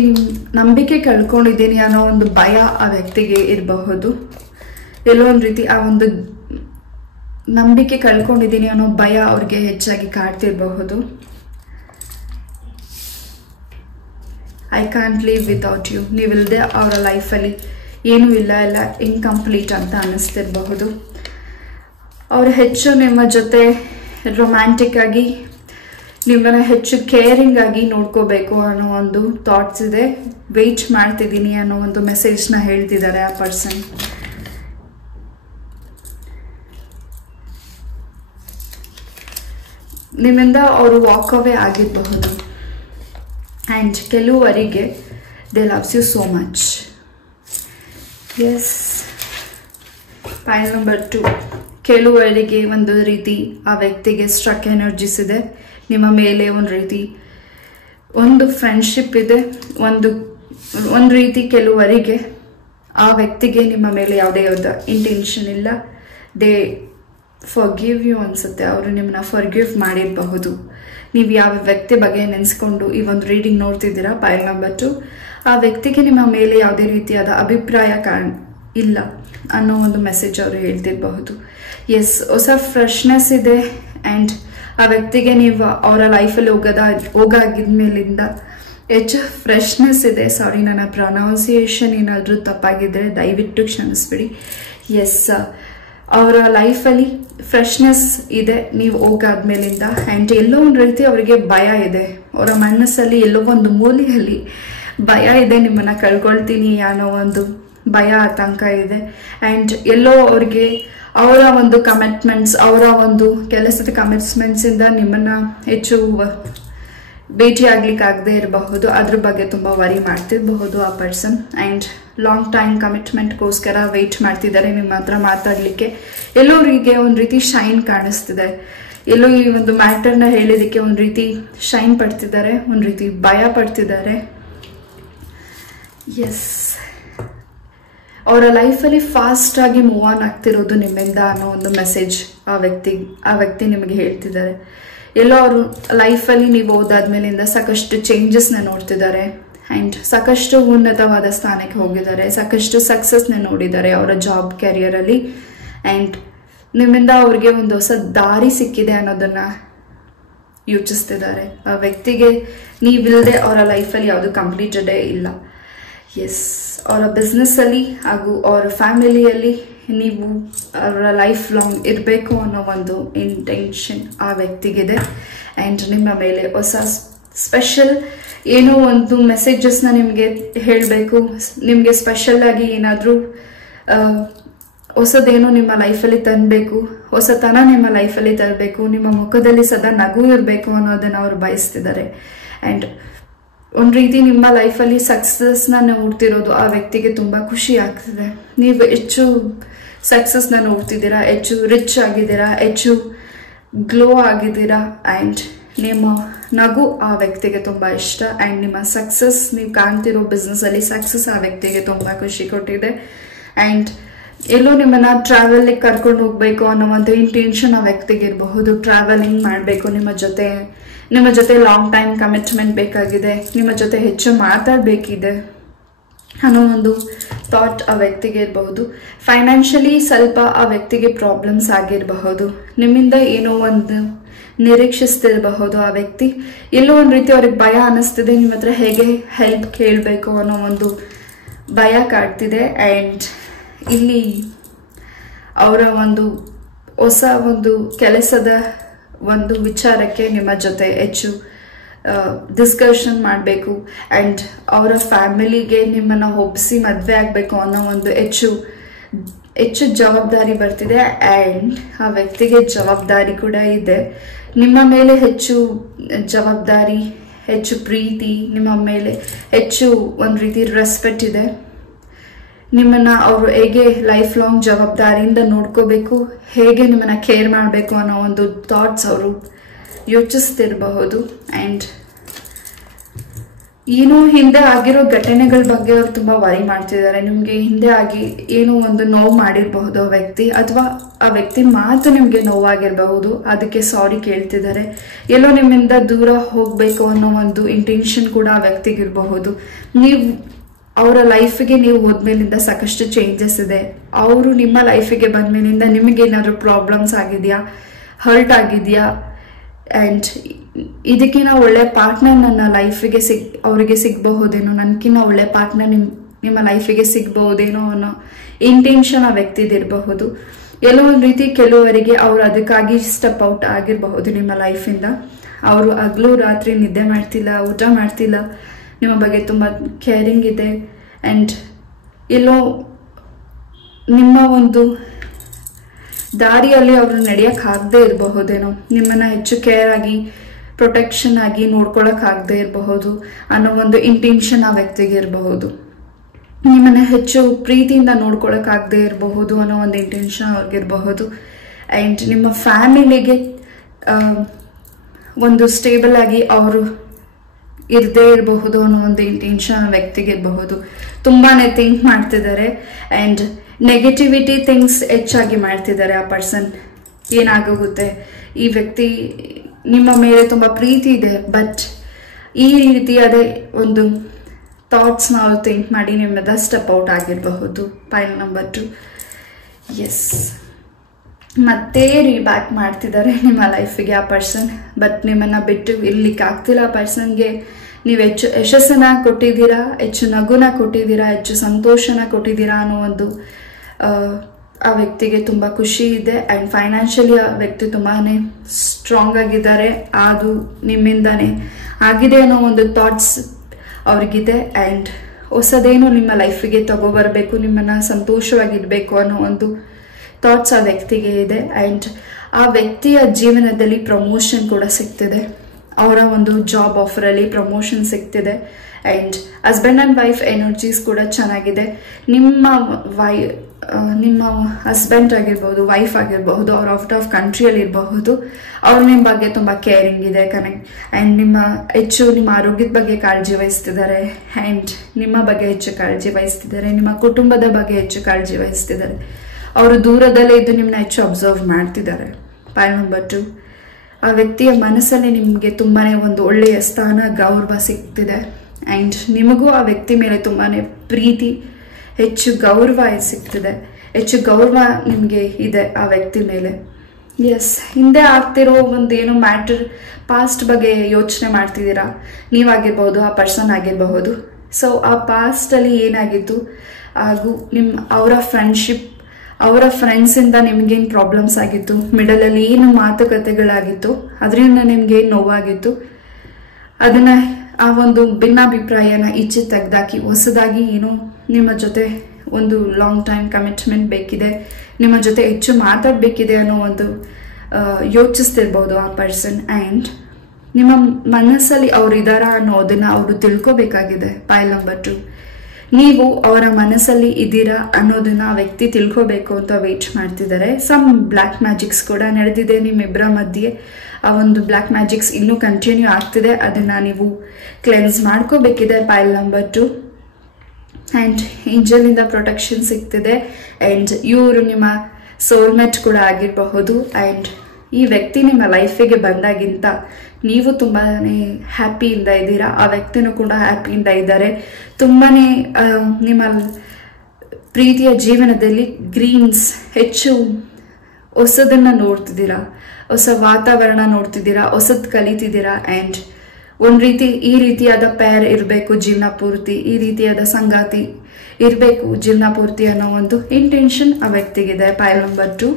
ನಂಬಿಕೆ ಕಳ್ಕೊಂಡಿದ್ದೀನಿ ಅನ್ನೋ ಒಂದು ಭಯ ಆ ವ್ಯಕ್ತಿಗೆ ಇರಬಹುದು. ಎಲ್ಲೋ ಒಂದು ರೀತಿ ಆ ಒಂದು ನಂಬಿಕೆ ಕಳ್ಕೊಂಡಿದ್ದೀನಿ ಅನ್ನೋ ಭಯ ಅವ್ರಿಗೆ ಹೆಚ್ಚಾಗಿ ಕಾಡ್ತಿರಬಹುದು. I can't live without you. ನೀವಿಲ್ಲದೆ ಅವರ ಲೈಫಲ್ಲಿ ಏನೂ ಇಲ್ಲ, ಎಲ್ಲ ಇನ್ಕಂಪ್ಲೀಟ್ ಅಂತ ಅನ್ನಿಸ್ತಿರಬಹುದು. ಅವರು ಹೆಚ್ಚು ನಿಮ್ಮ ಜೊತೆ ರೊಮ್ಯಾಂಟಿಕ್ ಆಗಿ, ನಿಮ್ಮನ್ನ ಹೆಚ್ಚು ಕೇರಿಂಗ್ ಆಗಿ ನೋಡ್ಕೋಬೇಕು ಅನ್ನೋ ಒಂದು ಥಾಟ್ಸ್ ಇದೆ. ವೆಯ್ಟ್ ಮಾಡ್ತಿದ್ದೀನಿ ಅನ್ನೋ ಒಂದು ಮೆಸೇಜ್ನ ಹೇಳ್ತಿದ್ದಾರೆ ಆ ಪರ್ಸನ್. ನಿಮ್ಮಿಂದ ಅವರು ವಾಕ್ ಅವೇ ಆಗಿರಬಹುದು. ಆ್ಯಂಡ್ ಕೆಲವರಿಗೆ they loves you so much. Yes, pile number 2. ಕೆಲವರಿಗೆ ಒಂದು ರೀತಿ ಆ ವ್ಯಕ್ತಿಗೆ ಸ್ಟ್ರಕ್ ಎನರ್ಜೀಸ್ ಇದೆ. ನಿಮ್ಮ ಮೇಲೆ ಒಂದು ರೀತಿ ಒಂದು ಫ್ರೆಂಡ್ಶಿಪ್ ಇದೆ. ಒಂದು ರೀತಿ ಕೆಲವರಿಗೆ ಆ ವ್ಯಕ್ತಿಗೆ ನಿಮ್ಮ ಮೇಲೆ ಯಾವುದೇ ಇಂಟೆನ್ಷನ್ ಇಲ್ಲ. ದೇ ಫರ್ಗಿವ್ ಯು ಅನ್ಸುತ್ತೆ. ಅವರು ನಿಮ್ಮನ್ನ ಫರ್ಗಿವ್ ಮಾಡಿರಬಹುದು. ನೀವು ಯಾವ ವ್ಯಕ್ತಿ ಬಗ್ಗೆ ನೆನೆಸ್ಕೊಂಡು ಈ ಒಂದು ರೀಡಿಂಗ್ ನೋಡ್ತಿದ್ದೀರಾ, ಪೈಲ್ ನಂಬರ್ 2, ಆ ವ್ಯಕ್ತಿಗೆ ನಿಮ್ಮ ಮೇಲೆ ಯಾವುದೇ ರೀತಿಯಾದ ಅಭಿಪ್ರಾಯ ಇಲ್ಲ ಅನ್ನೋ ಒಂದು ಮೆಸೇಜ್ ಅವರು ಹೇಳ್ತಿರಬಹುದು. ಎಸ್, ಹೊಸ ಫ್ರೆಶ್ನೆಸ್ ಇದೆ. ಆ್ಯಂಡ್ ಆ ವ್ಯಕ್ತಿಗೆ ನೀವು ಅವರ ಲೈಫಲ್ಲಿ ಹೋಗಾಗಿದ್ಮೇಲಿಂದ ಹೆಚ್ಚು ಫ್ರೆಶ್ನೆಸ್ ಇದೆ. ಸಾರಿ, ನನ್ನ ಪ್ರೊನೌನ್ಸಿಯೇಷನ್ ಏನಾದರೂ ತಪ್ಪಾಗಿದ್ದರೆ ದಯವಿಟ್ಟು ಕ್ಷಮಿಸ್ಬಿಡಿ. ಎಸ್, ಅವರ ಲೈಫಲ್ಲಿ ಫ್ರೆಶ್ನೆಸ್ ಇದೆ ನೀವು ಹೋಗಾದ್ಮೇಲಿಂದ. ಆ್ಯಂಡ್ ಎಲ್ಲೋ ಒಂದು ರೀತಿ ಅವರಿಗೆ ಭಯ ಇದೆ. ಅವರ ಮನಸ್ಸಲ್ಲಿ ಎಲ್ಲೋ ಒಂದು ಮೂಲೆಯಲ್ಲಿ ಭಯ ಇದೆ, ನಿಮ್ಮನ್ನು ಕಳ್ಕೊಳ್ತೀನಿ ಅನ್ನೋ ಒಂದು ಭಯ ಆತಂಕ ಇದೆ. ಆ್ಯಂಡ್ ಎಲ್ಲೋ ಅವ್ರಿಗೆ ಅವರ ಒಂದು ಕಮಿಟ್ಮೆಂಟ್ಸ್, ಅವರ ಒಂದು ಕೆಲಸದ ಕಮಿಟ್ಮೆಂಟ್ಸಿಂದ ನಿಮ್ಮನ್ನು ಹೆಚ್ಚು ಭೇಟಿ ಆಗ್ಲಿಕ್ಕಾಗದೇ ಇರಬಹುದು. ಅದ್ರ ಬಗ್ಗೆ ತುಂಬ ವರಿ ಮಾಡ್ತಿರಬಹುದು ಆ ಪರ್ಸನ್. ಆ್ಯಂಡ್ ಲಾಂಗ್ ಟೈಮ್ ಕಮಿಟ್ಮೆಂಟ್ಗೋಸ್ಕರ ವೆಯ್ಟ್ ಮಾಡ್ತಿದ್ದಾರೆ ನಿಮ್ಮ ಹತ್ರ ಮಾತಾಡಲಿಕ್ಕೆ. ಎಲ್ಲೋರಿಗೆ ಒಂದು ರೀತಿ ಶೈನ್ ಕಾಣಿಸ್ತಿದೆ. ಎಲ್ಲೋ ಈ ಒಂದು ಮ್ಯಾಟರ್ನ ಹೇಳಿದಕ್ಕೆ ಒಂದು ರೀತಿ ಶೈನ್ ಪಡ್ತಿದ್ದಾರೆ, ಒಂದು ರೀತಿ ಭಯ ಪಡ್ತಿದ್ದಾರೆ. ಎಸ್, ಅವರ ಲೈಫಲ್ಲಿ ಫಾಸ್ಟಾಗಿ ಮೂವ್ ಆನ್ ಆಗ್ತಿರೋದು ನಿಮ್ಮಿಂದ ಅನ್ನೋ ಒಂದು ಮೆಸೇಜ್ ಆ ವ್ಯಕ್ತಿ ನಿಮಗೆ ಹೇಳ್ತಿದ್ದಾರೆ. ಎಲ್ಲೋ ಅವರು ಲೈಫಲ್ಲಿ ನೀವು ಓದಾದ್ಮೇಲಿಂದ ಸಾಕಷ್ಟು ಚೇಂಜಸ್ನ ನೋಡ್ತಿದ್ದಾರೆ. ಆ್ಯಂಡ್ ಸಾಕಷ್ಟು ಉನ್ನತವಾದ ಸ್ಥಾನಕ್ಕೆ ಹೋಗಿದ್ದಾರೆ, ಸಾಕಷ್ಟು ಸಕ್ಸಸ್ನ ನೋಡಿದ್ದಾರೆ ಅವರ ಜಾಬ್ ಕ್ಯಾರಿಯರಲ್ಲಿ. ಆ್ಯಂಡ್ ನಿಮ್ಮಿಂದ ಅವ್ರಿಗೆ ಒಂದು ಹೊಸ ದಾರಿ ಸಿಕ್ಕಿದೆ ಅನ್ನೋದನ್ನು ಯೋಚಿಸ್ತಿದ್ದಾರೆ. ಆ ವ್ಯಕ್ತಿಗೆ ನೀವಿಲ್ಲದೆ ಅವರ ಲೈಫಲ್ಲಿ ಯಾವುದು ಕಂಪ್ಲೀಟೆಡೇ ಇಲ್ಲ. ಎಸ್, ಅವರ ಬಿಸ್ನೆಸ್ಸಲ್ಲಿ ಹಾಗೂ ಅವರ ಫ್ಯಾಮಿಲಿಯಲ್ಲಿ ನೀವು ಅವರ ಲೈಫ್ ಲಾಂಗ್ ಇರಬೇಕು ಅನ್ನೋ ಒಂದು ಇಂಟೆನ್ಷನ್ ಆ ವ್ಯಕ್ತಿಗಿದೆ. ಆ್ಯಂಡ್ ನಿಮ್ಮ ಮೇಲೆ ಹೊಸ ಸ್ಪೆಷಲ್ ಏನೋ ಒಂದು ಮೆಸೇಜಸ್ನ ನಿಮಗೆ ಹೇಳಬೇಕು, ನಿಮಗೆ ಸ್ಪೆಷಲ್ಲಾಗಿ ಏನಾದರೂ ಹೊಸದೇನೋ ನಿಮ್ಮ ಲೈಫಲ್ಲಿ ತರಬೇಕು, ಹೊಸತನ ನಿಮ್ಮ ಲೈಫಲ್ಲಿ ತರಬೇಕು, ನಿಮ್ಮ ಮುಖದಲ್ಲಿ ಸದಾ ನಗು ಇರಬೇಕು ಅನ್ನೋದನ್ನು ಅವರು ಬಯಸ್ತಿದ್ದಾರೆ. ಆ್ಯಂಡ್ ಒಂದು ರೀತಿ ನಿಮ್ಮ ಲೈಫಲ್ಲಿ ಸಕ್ಸಸ್ನ ನೋಡ್ತಿರೋದು ಆ ವ್ಯಕ್ತಿಗೆ ತುಂಬ ಖುಷಿ ಆಗ್ತಿದೆ. ನೀವು ಹೆಚ್ಚು ಸಕ್ಸಸ್ನ ನೋಡ್ತಿದ್ದೀರಾ, ಹೆಚ್ಚು ರಿಚ್ ಆಗಿದ್ದೀರಾ, ಹೆಚ್ಚು ಗ್ಲೋ ಆಗಿದ್ದೀರಾ. ಆ್ಯಂಡ್ ನಿಮ್ಮ ನಗು ಆ ವ್ಯಕ್ತಿಗೆ ತುಂಬ ಇಷ್ಟ. ಆ್ಯಂಡ್ ನಿಮ್ಮ ಸಕ್ಸಸ್, ನೀವು ಕಾಣ್ತಿರೋ ಬಿಸ್ನೆಸ್ಸಲ್ಲಿ ಸಕ್ಸಸ್ ಆ ವ್ಯಕ್ತಿಗೆ ತುಂಬ ಖುಷಿ ಕೊಟ್ಟಿದೆ. ಆ್ಯಂಡ್ ಎಲ್ಲೋ ನಿಮ್ಮನ್ನು ಟ್ರಾವೆಲಿಗೆ ಕರ್ಕೊಂಡು ಹೋಗಬೇಕು ಅನ್ನೋ ಒಂದು ಇಂಟೆನ್ಷನ್ ಆ ವ್ಯಕ್ತಿಗೆ ಇರಬಹುದು. ಟ್ರಾವೆಲಿಂಗ್ ಮಾಡಬೇಕು, ನಿಮ್ಮ ಜೊತೆ ಲಾಂಗ್ ಟೈಮ್ ಕಮಿಟ್ಮೆಂಟ್ ಬೇಕಾಗಿದೆ, ನಿಮ್ಮ ಜೊತೆ ಹೆಚ್ಚು ಮಾತಾಡಬೇಕಿದೆ ಅನ್ನೋ ಒಂದು ಥಾಟ್ ಆ ವ್ಯಕ್ತಿಗೆ ಇರಬಹುದು. ಫೈನಾನ್ಷಿಯಲಿ ಸ್ವಲ್ಪ ಆ ವ್ಯಕ್ತಿಗೆ ಪ್ರಾಬ್ಲಮ್ಸ್ ಆಗಿರಬಹುದು. ನಿಮ್ಮಿಂದ ಏನೋ ಒಂದು ನಿರೀಕ್ಷಿಸ್ತಿರಬಹುದು ಆ ವ್ಯಕ್ತಿ. ಎಲ್ಲೋ ಒಂದು ರೀತಿ ಅವ್ರಿಗೆ ಭಯ ಅನ್ನಿಸ್ತಿದೆ, ನಿಮ್ಮ ಹತ್ರ ಹೇಗೆ ಹೆಲ್ಪ್ ಕೇಳಬೇಕು ಅನ್ನೋ ಒಂದು ಭಯ ಕಾಡ್ತಿದೆ. ಆ್ಯಂಡ್ ಇಲ್ಲಿ ಅವರ ಒಂದು ಹೊಸ ಒಂದು ಕೆಲಸದ ಒಂದು ವಿಚಾರಕ್ಕೆ ನಿಮ್ಮ ಜೊತೆ ಹೆಚ್ಚು ಡಿಸ್ಕಷನ್ ಮಾಡಬೇಕು. ಆ್ಯಂಡ್ ಅವರ ಫ್ಯಾಮಿಲಿಗೆ ನಿಮ್ಮನ್ನು ಒಪ್ಪಿಸಿ ಮದುವೆ ಆಗಬೇಕು ಅನ್ನೋ ಒಂದು ಹೆಚ್ಚು ಜವಾಬ್ದಾರಿ ಬರ್ತಿದೆ. ಆ್ಯಂಡ್ ಆ ವ್ಯಕ್ತಿಗೆ ಜವಾಬ್ದಾರಿ ಕೂಡ ಇದೆ. ನಿಮ್ಮ ಮೇಲೆ ಹೆಚ್ಚು ಜವಾಬ್ದಾರಿ, ಹೆಚ್ಚು ಪ್ರೀತಿ, ನಿಮ್ಮ ಮೇಲೆ ಹೆಚ್ಚು ಒಂದು ರೀತಿ ರೆಸ್ಪೆಕ್ಟ್ ಇದೆ. ನಿಮ್ಮನ್ನು ಅವರು ಹೇಗೆ ಲೈಫ್ ಲಾಂಗ್ ಜವಾಬ್ದಾರಿಯಿಂದ ನೋಡ್ಕೋಬೇಕು, ಹೇಗೆ ನಿಮ್ಮನ್ನು ಕೇರ್ ಮಾಡಬೇಕು ಅನ್ನೋ ಒಂದು ಥಾಟ್ಸ್ ಅವರು ಯೋಚಿಸ್ತಿರಬಹುದು. ಆ್ಯಂಡ್ ಏನೋ ಹಿಂದೆ ಆಗಿರೋ ಘಟನೆಗಳ ಬಗ್ಗೆ ಅವ್ರು ತುಂಬಾ ವರಿ ಮಾಡ್ತಿದ್ದಾರೆ. ನಿಮ್ಗೆ ಹಿಂದೆ ಆಗಿ ಏನೋ ಒಂದು ನೋವು ಮಾಡಿರಬಹುದು ಆ ವ್ಯಕ್ತಿ, ಅಥವಾ ಆ ವ್ಯಕ್ತಿ ಮಾತು ನಿಮ್ಗೆ ನೋವಾಗಿರಬಹುದು, ಅದಕ್ಕೆ ಸಾರಿ ಕೇಳ್ತಿದ್ದಾರೆ. ಎಲ್ಲೋ ನಿಮ್ಮಿಂದ ದೂರ ಹೋಗ್ಬೇಕು ಅನ್ನೋ ಒಂದು ಇಂಟೆನ್ಷನ್ ಕೂಡ ಆ ವ್ಯಕ್ತಿಗಿರಬಹುದು. ನೀವು ಅವರ ಲೈಫಿಗೆ ನೀವು ಹೋದ್ಮೇಲಿಂದ ಸಾಕಷ್ಟು ಚೇಂಜಸ್ ಇದೆ. ಅವರು ನಿಮ್ಮ ಲೈಫಿಗೆ ಬಂದ್ಮೇಲಿಂದ ನಿಮಗೇನಾದ್ರೂ ಪ್ರಾಬ್ಲಮ್ಸ್ ಆಗಿದೆಯಾ, ಹರ್ಟ್ ಆಗಿದೆಯಾ, ಆ್ಯಂಡ್ ಇದಕ್ಕಿಂತ ಒಳ್ಳೆ ಪಾರ್ಟ್ನರ್ ನನ್ನ ಲೈಫಿಗೆ ಅವರಿಗೆ ಸಿಗಬಹುದೇನೋ, ನನಗಿನ್ನ ಒಳ್ಳೆ ಪಾರ್ಟ್ನರ್ ನಿಮ್ಮ ಲೈಫಿಗೆ ಸಿಗಬಹುದೇನೋ ಅನ್ನೋ ಇಂಟೆನ್ಷನ್ ಆ ವ್ಯಕ್ತಿದಿರಬಹುದು. ಎಲ್ಲೋ ಒಂದು ರೀತಿ ಕೆಲವರಿಗೆ ಅವರು ಅದಕ್ಕಾಗಿ ಸ್ಟೆಪ್ ಔಟ್ ಆಗಿರಬಹುದು ನಿಮ್ಮ ಲೈಫಿಂದ. ಅವರು ಹಗಲು ರಾತ್ರಿ ನಿದ್ದೆ ಮಾಡ್ತಿಲ್ಲ, ಊಟ ಮಾಡ್ತಿಲ್ಲ, ನಿಮ್ಮ ಬಗ್ಗೆ ತುಂಬ ಕೇರಿಂಗ್ ಇದೆ. ಆ್ಯಂಡ್ ಎಲ್ಲೋ ನಿಮ್ಮ ಒಂದು ದಾರಿಯಲ್ಲಿ ಅವರು ನಡೆಯೋಕ್ಕಾಗದೇ ಇರಬಹುದೇನೋ, ನಿಮ್ಮನ್ನು ಹೆಚ್ಚು ಕೇರ್ ಆಗಿ ಪ್ರೊಟೆಕ್ಷನ್ ಆಗಿ ನೋಡ್ಕೊಳಕ್ಕಾಗದೇ ಇರಬಹುದು ಅನ್ನೋ ಒಂದು ಇಂಟೆನ್ಷನ್ ಆ ವ್ಯಕ್ತಿಗೆ ಇರಬಹುದು. ನಿಮ್ಮನ್ನು ಹೆಚ್ಚು ಪ್ರೀತಿಯಿಂದ ನೋಡ್ಕೊಳಕ್ಕಾಗದೇ ಇರಬಹುದು ಅನ್ನೋ ಒಂದು ಇಂಟೆನ್ಷನ್ ಅವ್ರಿಗಿರಬಹುದು. ಆ್ಯಂಡ್ ನಿಮ್ಮ ಫ್ಯಾಮಿಲಿಗೆ ಒಂದು ಸ್ಟೇಬಲ್ ಆಗಿ ಅವರು ಇರದೇ ಇರಬಹುದು ಅನ್ನೋ ಒಂದು ಇಂಟೆನ್ಷನ್ ಆ ವ್ಯಕ್ತಿಗೆ ಇರಬಹುದು. ತುಂಬಾ ಥಿಂಕ್ ಮಾಡ್ತಿದ್ದಾರೆ ಆ್ಯಂಡ್ ನೆಗೆಟಿವಿಟಿ ಥಿಂಗ್ಸ್ ಹೆಚ್ಚಾಗಿ ಮಾಡ್ತಿದ್ದಾರೆ ಆ ಪರ್ಸನ್. ಏನಾಗೋಗುತ್ತೆ, ಈ ವ್ಯಕ್ತಿ ನಿಮ್ಮ ಮೇಲೆ ತುಂಬ ಪ್ರೀತಿ ಇದೆ, ಬಟ್ ಈ ರೀತಿಯಾದ ಒಂದು ಥಾಟ್ಸ್ನ ಅವ್ರು ಥಿಂಕ್ ಮಾಡಿ ನಿಮ್ಮಿಂದ ಸ್ಟೆಪ್ ಔಟ್ ಆಗಿರಬಹುದು. File number 2. ಎಸ್, ಮತ್ತೆ ರೀಬ್ಯಾಕ್ ಮಾಡ್ತಿದ್ದಾರೆ ನಿಮ್ಮ ಲೈಫಿಗೆ ಆ ಪರ್ಸನ್. ಬಟ್ ನಿಮ್ಮನ್ನು ಬಿಟ್ಟು ಇರ್ಲಿಕ್ಕೆ ಆಗ್ತಿಲ್ಲ ಆ ಪರ್ಸನ್ಗೆ. ನೀವು ಹೆಚ್ಚು ಯಶಸ್ಸನ್ನ ಕೊಟ್ಟಿದ್ದೀರಾ, ಹೆಚ್ಚು ನಗುನ ಕೊಟ್ಟಿದ್ದೀರಾ, ಹೆಚ್ಚು ಸಂತೋಷನ ಕೊಟ್ಟಿದ್ದೀರಾ ಅನ್ನೋ ಒಂದು ಆ ವ್ಯಕ್ತಿಗೆ ತುಂಬ ಖುಷಿ ಇದೆ. ಆ್ಯಂಡ್ ಫೈನಾನ್ಷಿಯಲಿ ಆ ವ್ಯಕ್ತಿ ತುಂಬಾ ಸ್ಟ್ರಾಂಗ್ ಆಗಿದ್ದಾರೆ. ಅದು ನಿಮ್ಮಿಂದಾನೇ ಆಗಿದೆ ಅನ್ನೋ ಒಂದು ಥಾಟ್ಸ್ ಅವ್ರಿಗಿದೆ. ಆ್ಯಂಡ್ ಹೊಸದೇನು ನಿಮ್ಮ ಲೈಫಿಗೆ ತಗೋಬರ್ಬೇಕು, ನಿಮ್ಮನ್ನು ಸಂತೋಷವಾಗಿಡಬೇಕು ಅನ್ನೋ ಒಂದು ಥಾಟ್ಸ್ ಆ ವ್ಯಕ್ತಿಗೆ ಇದೆ. ಆ್ಯಂಡ್ ಆ ವ್ಯಕ್ತಿಯ ಜೀವನದಲ್ಲಿ ಪ್ರಮೋಷನ್ ಕೂಡ ಸಿಗ್ತಿದೆ. ಅವರ ಒಂದು ಜಾಬ್ ಆಫರಲ್ಲಿ ಪ್ರಮೋಷನ್ ಸಿಗ್ತಿದೆ. And husband and wife energies ಕೂಡ ಚೆನ್ನಾಗಿದೆ. ನಿಮ್ಮ ಹಸ್ಬೆಂಡ್ ಆಗಿರ್ಬೋದು, ವೈಫ್ ಆಗಿರಬಹುದು, ಅವ್ರು ಔಟ್ ಆಫ್ ಕಂಟ್ರಿಯಲ್ಲಿ ಇರಬಹುದು, ಅವ್ರು ನಿಮ್ಮ ಬಗ್ಗೆ ತುಂಬ ಕೇರಿಂಗ್ ಇದೆ, ಕನೆಕ್ಟ್. ಆ್ಯಂಡ್ ನಿಮ್ಮ ಆರೋಗ್ಯದ ಬಗ್ಗೆ ಕಾಳಜಿ ವಹಿಸ್ತಿದ್ದಾರೆ. ಆ್ಯಂಡ್ ನಿಮ್ಮ ಬಗ್ಗೆ ಹೆಚ್ಚು ಕಾಳಜಿ ವಹಿಸ್ತಿದ್ದಾರೆ. ನಿಮ್ಮ ಕುಟುಂಬದ ಬಗ್ಗೆ ಹೆಚ್ಚು ಕಾಳಜಿ ವಹಿಸ್ತಿದ್ದಾರೆ. ಅವರು ದೂರದಲ್ಲೇ ಇದ್ದು ನಿಮ್ಮನ್ನ ಹೆಚ್ಚು ಅಬ್ಸರ್ವ್ ಮಾಡ್ತಿದ್ದಾರೆ. File number 2. ಆ ವ್ಯಕ್ತಿಯ ಮನಸ್ಸಲ್ಲಿ ನಿಮಗೆ ತುಂಬಾ ಒಂದು ಒಳ್ಳೆಯ ಸ್ಥಾನ, ಗೌರವ ಸಿಗ್ತಿದೆ. ಆ್ಯಂಡ್ ನಿಮಗೂ ಆ ವ್ಯಕ್ತಿ ಮೇಲೆ ತುಂಬಾ ಪ್ರೀತಿ, ಹೆಚ್ಚು ಗೌರವ ಸಿಗ್ತಿದೆ. ಹೆಚ್ಚು ಗೌರವ ನಿಮಗೆ ಇದೆ ಆ ವ್ಯಕ್ತಿ ಮೇಲೆ. ಎಸ್, ಹಿಂದೆ ಆಗ್ತಿರೋ ಒಂದು ಏನೋ ಮ್ಯಾಟರ್, ಪಾಸ್ಟ್ ಬಗ್ಗೆ ಯೋಚನೆ ಮಾಡ್ತಿದ್ದೀರಾ. ನೀವಾಗಿರ್ಬೋದು, ಆ ಪರ್ಸನ್ ಆಗಿರಬಹುದು. ಸೊ ಆ ಪಾಸ್ಟಲ್ಲಿ ಏನಾಗಿತ್ತು, ಹಾಗೂ ಅವರ ಫ್ರೆಂಡ್ಸಿಂದ ನಿಮಗೇನು ಪ್ರಾಬ್ಲಮ್ಸ್ ಆಗಿತ್ತು, ಮಿಡಲಲ್ಲಿ ಏನು ಮಾತುಕತೆಗಳಾಗಿತ್ತು, ಅದರಿಂದ ನಿಮ್ಗೇನು ನೋವಾಗಿತ್ತು, ಅದನ್ನು ಆ ಒಂದು ಭಿನ್ನಾಭಿಪ್ರಾಯನ ಈಚೆ ತೆಗೆದಾಕಿ ಹೊಸದಾಗಿ ಏನೋ ನಿಮ್ಮ ಜೊತೆ ಒಂದು ಲಾಂಗ್ ಟೈಮ್ ಕಮಿಟ್ಮೆಂಟ್ ಬೇಕಿದೆ, ನಿಮ್ಮ ಜೊತೆ ಹೆಚ್ಚು ಮಾತಾಡಬೇಕಿದೆ ಅನ್ನೋ ಒಂದು ಯೋಚಿಸ್ತಿರ್ಬೋದು ಆ ಪರ್ಸನ್. ಆ್ಯಂಡ್ ನಿಮ್ಮ ಮನಸ್ಸಲ್ಲಿ ಅವ್ರು ಇದ್ದಾರಾ ಅನ್ನೋದನ್ನು ಅವರು ತಿಳ್ಕೊಬೇಕಾಗಿದೆ. File number 2. ನೀವು ಅವರ ಮನಸ್ಸಲ್ಲಿ ಇದ್ದೀರಾ ಅನ್ನೋದನ್ನ ಆ ವ್ಯಕ್ತಿ ತಿಳ್ಕೋಬೇಕು ಅಂತ ವೇಟ್ ಮಾಡ್ತಿದ್ದಾರೆ. ಸಮ್ ಬ್ಲ್ಯಾಕ್ ಮ್ಯಾಜಿಕ್ಸ್ ಕೂಡ ನಡೆದಿದೆ ನಿಮ್ಮಿಬ್ಬರ ಮಧ್ಯೆ. ಆ ಒಂದು ಬ್ಲ್ಯಾಕ್ ಮ್ಯಾಜಿಕ್ಸ್ ಇನ್ನೂ ಕಂಟಿನ್ಯೂ ಆಗ್ತಿದೆ. ಅದನ್ನು ನೀವು ಕ್ಲೆನ್ಸ್ ಮಾಡ್ಕೋಬೇಕಿದೆ. File number 2. ಆ್ಯಂಡ್ ಏಂಜಲಿಂದ ಪ್ರೊಟೆಕ್ಷನ್ ಸಿಗ್ತಿದೆ. ಆ್ಯಂಡ್ ಇವರು ನಿಮ್ಮ ಸೋಲ್ಮೇಟ್ ಕೂಡ ಆಗಿರಬಹುದು. ಆ್ಯಂಡ್ ಈ ವ್ಯಕ್ತಿ ನಿಮ್ಮ ಲೈಫಿಗೆ ಬಂದಾಗಿಂತ ನೀವು ತುಂಬಾ ಹ್ಯಾಪಿಯಿಂದ ಇದ್ದೀರಾ, ಆ ವ್ಯಕ್ತಿನೂ ಕೂಡ ಹ್ಯಾಪಿಯಿಂದ ಇದ್ದಾರೆ. ತುಂಬಾ ನಿಮ್ಮ ಪ್ರೀತಿಯ ಜೀವನದಲ್ಲಿ ಗ್ರೀನ್ಸ್, ಹೆಚ್ಚು ಹೊಸದನ್ನು ನೋಡ್ತಿದ್ದೀರಾ, ಹೊಸ ವಾತಾವರಣ ನೋಡ್ತಿದ್ದೀರಾ, ಹೊಸದು ಕಲಿತಿದ್ದೀರಾ. ಆ್ಯಂಡ್ ಒಂದು ರೀತಿ ಈ ರೀತಿಯಾದ ಪೇರ್ ಇರಬೇಕು ಜೀವನ ಪೂರ್ತಿ, ಈ ರೀತಿಯಾದ ಸಂಗಾತಿ ಇರಬೇಕು ಜೀವನ ಪೂರ್ತಿ ಅನ್ನೋ ಒಂದು ಇಂಟೆನ್ಷನ್ ಆ ವ್ಯಕ್ತಿಗಿದೆ. File number 2.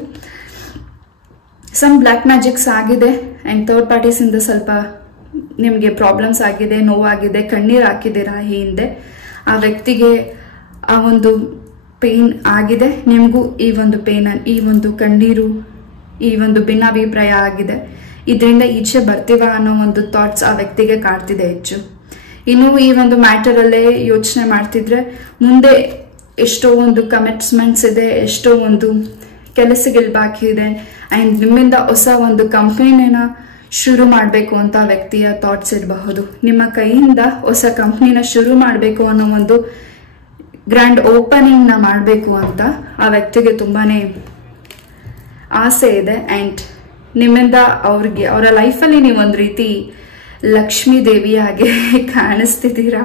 Some black magics ಆಗಿದೆ. ಆ್ಯಂಡ್ ಥರ್ಡ್ ಪಾರ್ಟೀಸಿಂದ ಸ್ವಲ್ಪ ನಿಮಗೆ ಪ್ರಾಬ್ಲಮ್ಸ್ ಆಗಿದೆ, ನೋವಾಗಿದೆ, ಕಣ್ಣೀರು ಹಾಕಿದ್ದೀರಾ ಈ ಹಿಂದೆ. ಆ ವ್ಯಕ್ತಿಗೆ ಆ ಒಂದು ಪೇನ್ ಆಗಿದೆ, ನಿಮಗೂ ಈ ಒಂದು ಪೇನ್, ಈ ಒಂದು ಕಣ್ಣೀರು, ಈ ಒಂದು ಭಿನ್ನಾಭಿಪ್ರಾಯ ಆಗಿದೆ. ಇದರಿಂದ ಈಚೆ ಬರ್ತೀವ ಅನ್ನೋ ಒಂದು ಥಾಟ್ಸ್ ಆ ವ್ಯಕ್ತಿಗೆ ಕಾಡ್ತಿದೆ ಹೆಚ್ಚು. ಇನ್ನು ಈ ಒಂದು ಮ್ಯಾಟರಲ್ಲೇ ಯೋಚನೆ ಮಾಡ್ತಿದ್ರೆ ಮುಂದೆ ಎಷ್ಟೋ ಒಂದು ಕಮಿಟ್ಮೆಂಟ್ಸ್ ಇದೆ, ಎಷ್ಟೋ ಒಂದು ಕೆಲಸಗಳು ಬಾಕಿ ಇದೆ. ಆ್ಯಂಡ್ ನಿಮ್ಮಿಂದ ಹೊಸ ಒಂದು ಕಂಪನಿನ ಶುರು ಮಾಡಬೇಕು ಅಂತ ವ್ಯಕ್ತಿಯ ಥಾಟ್ಸ್ ಇರಬಹುದು. ನಿಮ್ಮ ಕೈಯಿಂದ ಹೊಸ ಕಂಪ್ನಿನ ಶುರು ಮಾಡಬೇಕು ಅನ್ನೋ ಒಂದು ಗ್ರ್ಯಾಂಡ್ ಓಪನಿಂಗ್ನ ಮಾಡಬೇಕು ಅಂತ ಆ ವ್ಯಕ್ತಿಗೆ ತುಂಬಾನೇ ಆಸೆ ಇದೆ. ಆ್ಯಂಡ್ ನಿಮ್ಮಿಂದ ಅವ್ರಿಗೆ ಅವರ ಲೈಫಲ್ಲಿ ನೀವು ಒಂದು ರೀತಿ ಲಕ್ಷ್ಮೀ ದೇವಿಯಾಗೆ ಕಾಣಿಸ್ತಿದ್ದೀರಾ.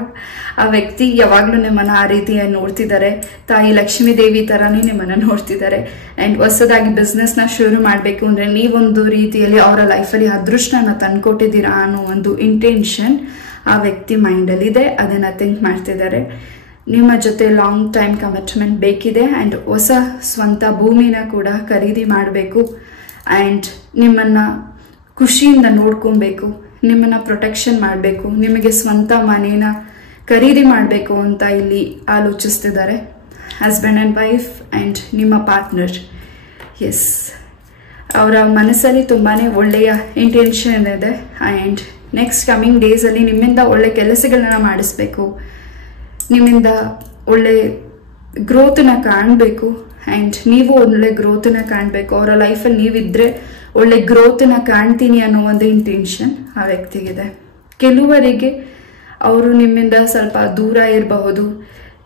ಆ ವ್ಯಕ್ತಿ ಯಾವಾಗಲೂ ನಿಮ್ಮನ್ನು ಆ ರೀತಿಯಾಗಿ ನೋಡ್ತಿದ್ದಾರೆ. ತಾಯಿ ಲಕ್ಷ್ಮೀ ದೇವಿ ಥರನೇ ನಿಮ್ಮನ್ನು ನೋಡ್ತಿದ್ದಾರೆ. ಆ್ಯಂಡ್ ಹೊಸದಾಗಿ ಬಿಸ್ನೆಸ್ನ ಶುರು ಮಾಡಬೇಕು ಅಂದರೆ ನೀವೊಂದು ರೀತಿಯಲ್ಲಿ ಅವರ ಲೈಫಲ್ಲಿ ಅದೃಷ್ಟನ ತಂದ್ಕೊಟ್ಟಿದ್ದೀರಾ ಅನ್ನೋ ಒಂದು ಇಂಟೆನ್ಷನ್ ಆ ವ್ಯಕ್ತಿ ಮೈಂಡಲ್ಲಿದೆ. ಅದನ್ನು ಥಿಂಕ್ ಮಾಡ್ತಿದ್ದಾರೆ. ನಿಮ್ಮ ಜೊತೆ ಲಾಂಗ್ ಟೈಮ್ ಕಮಿಟ್ಮೆಂಟ್ ಬೇಕಿದೆ. ಆ್ಯಂಡ್ ಹೊಸ ಸ್ವಂತ ಭೂಮಿನ ಕೂಡ ಖರೀದಿ ಮಾಡಬೇಕು. ಆ್ಯಂಡ್ ನಿಮ್ಮನ್ನು ಖುಷಿಯಿಂದ ನೋಡ್ಕೊಬೇಕು, ನಿಮ್ಮನ್ನು ಪ್ರೊಟೆಕ್ಷನ್ ಮಾಡಬೇಕು, ನಿಮಗೆ ಸ್ವಂತ ಮನೇನ ಖರೀದಿ ಮಾಡಬೇಕು ಅಂತ ಇಲ್ಲಿ ಆಲೋಚಿಸ್ತಿದ್ದಾರೆ ಹಸ್ಬೆಂಡ್ ಆ್ಯಂಡ್ ವೈಫ್ ಆ್ಯಂಡ್ ನಿಮ್ಮ ಪಾರ್ಟ್ನರ್. ಎಸ್, ಅವರ ಮನಸ್ಸಲ್ಲಿ ತುಂಬಾ ಒಳ್ಳೆಯ ಇಂಟೆನ್ಷನ್ ಇದೆ. ಆ್ಯಂಡ್ ನೆಕ್ಸ್ಟ್ ಕಮಿಂಗ್ ಡೇಸಲ್ಲಿ ನಿಮ್ಮಿಂದ ಒಳ್ಳೆ ಕೆಲಸಗಳನ್ನ ಮಾಡಿಸ್ಬೇಕು, ನಿಮ್ಮಿಂದ ಒಳ್ಳೆ ಗ್ರೋತನ್ನ ಕಾಣಬೇಕು. ಆ್ಯಂಡ್ ನೀವು ಒಳ್ಳೆ ಗ್ರೋತನ್ನ ಕಾಣಬೇಕು. ಅವರ ಲೈಫಲ್ಲಿ ನೀವಿದ್ರೆ ಒಳ್ಳೆ ಗ್ರೋತನ್ನ ಕಾಣ್ತೀನಿ ಅನ್ನೋ ಒಂದು ಇಂಟೆನ್ಷನ್ ಆ ವ್ಯಕ್ತಿಗಿದೆ. ಕೆಲವರಿಗೆ ಅವರು ನಿಮ್ಮಿಂದ ಸ್ವಲ್ಪ ದೂರ ಇರಬಹುದು,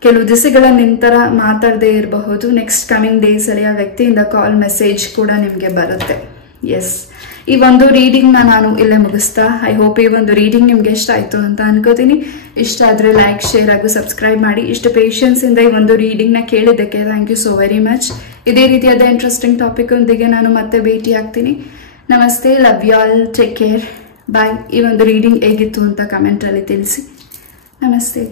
ಕೆಲವು ದಿವಸಗಳ ನಂತರ ಮಾತಾಡದೇ ಇರಬಹುದು. ನೆಕ್ಸ್ಟ್ ಕಮಿಂಗ್ ಡೇಸಲ್ಲಿ ಆ ವ್ಯಕ್ತಿಯಿಂದ ಕಾಲ್ ಮೆಸೇಜ್ ಕೂಡ ನಿಮಗೆ ಬರುತ್ತೆ. ಎಸ್, ಈ ಒಂದು ರೀಡಿಂಗ್ನ ನಾನು ಇಲ್ಲೇ ಮುಗಿಸ್ತಾ. ಐ ಹೋಪ್ ಈ ಒಂದು ರೀಡಿಂಗ್ ನಿಮ್ಗೆ ಇಷ್ಟ ಆಯಿತು ಅಂತ ಅನ್ಕೋತೀನಿ. ಇಷ್ಟ ಆದರೆ ಲೈಕ್, ಶೇರ್ ಹಾಗೂ ಸಬ್ಸ್ಕ್ರೈಬ್ ಮಾಡಿ. ಇಷ್ಟು ಪೇಷನ್ಸಿಂದ ಈ ಒಂದು ರೀಡಿಂಗ್ನ ಕೇಳಿದ್ದಕ್ಕೆ thank you so very much. ಇದೇ ರೀತಿಯಾದ ಇಂಟ್ರೆಸ್ಟಿಂಗ್ ಟಾಪಿಕ್ ಒಂದಿಗೆ ನಾನು ಮತ್ತೆ ಭೇಟಿ ಆಗ್ತೀನಿ. ನಮಸ್ತೆ, love you all, take care, bye. ಈ ಒಂದು ರೀಡಿಂಗ್ ಹೇಗಿತ್ತು ಅಂತ ಕಮೆಂಟಲ್ಲಿ ತಿಳಿಸಿ. ನಮಸ್ತೆ.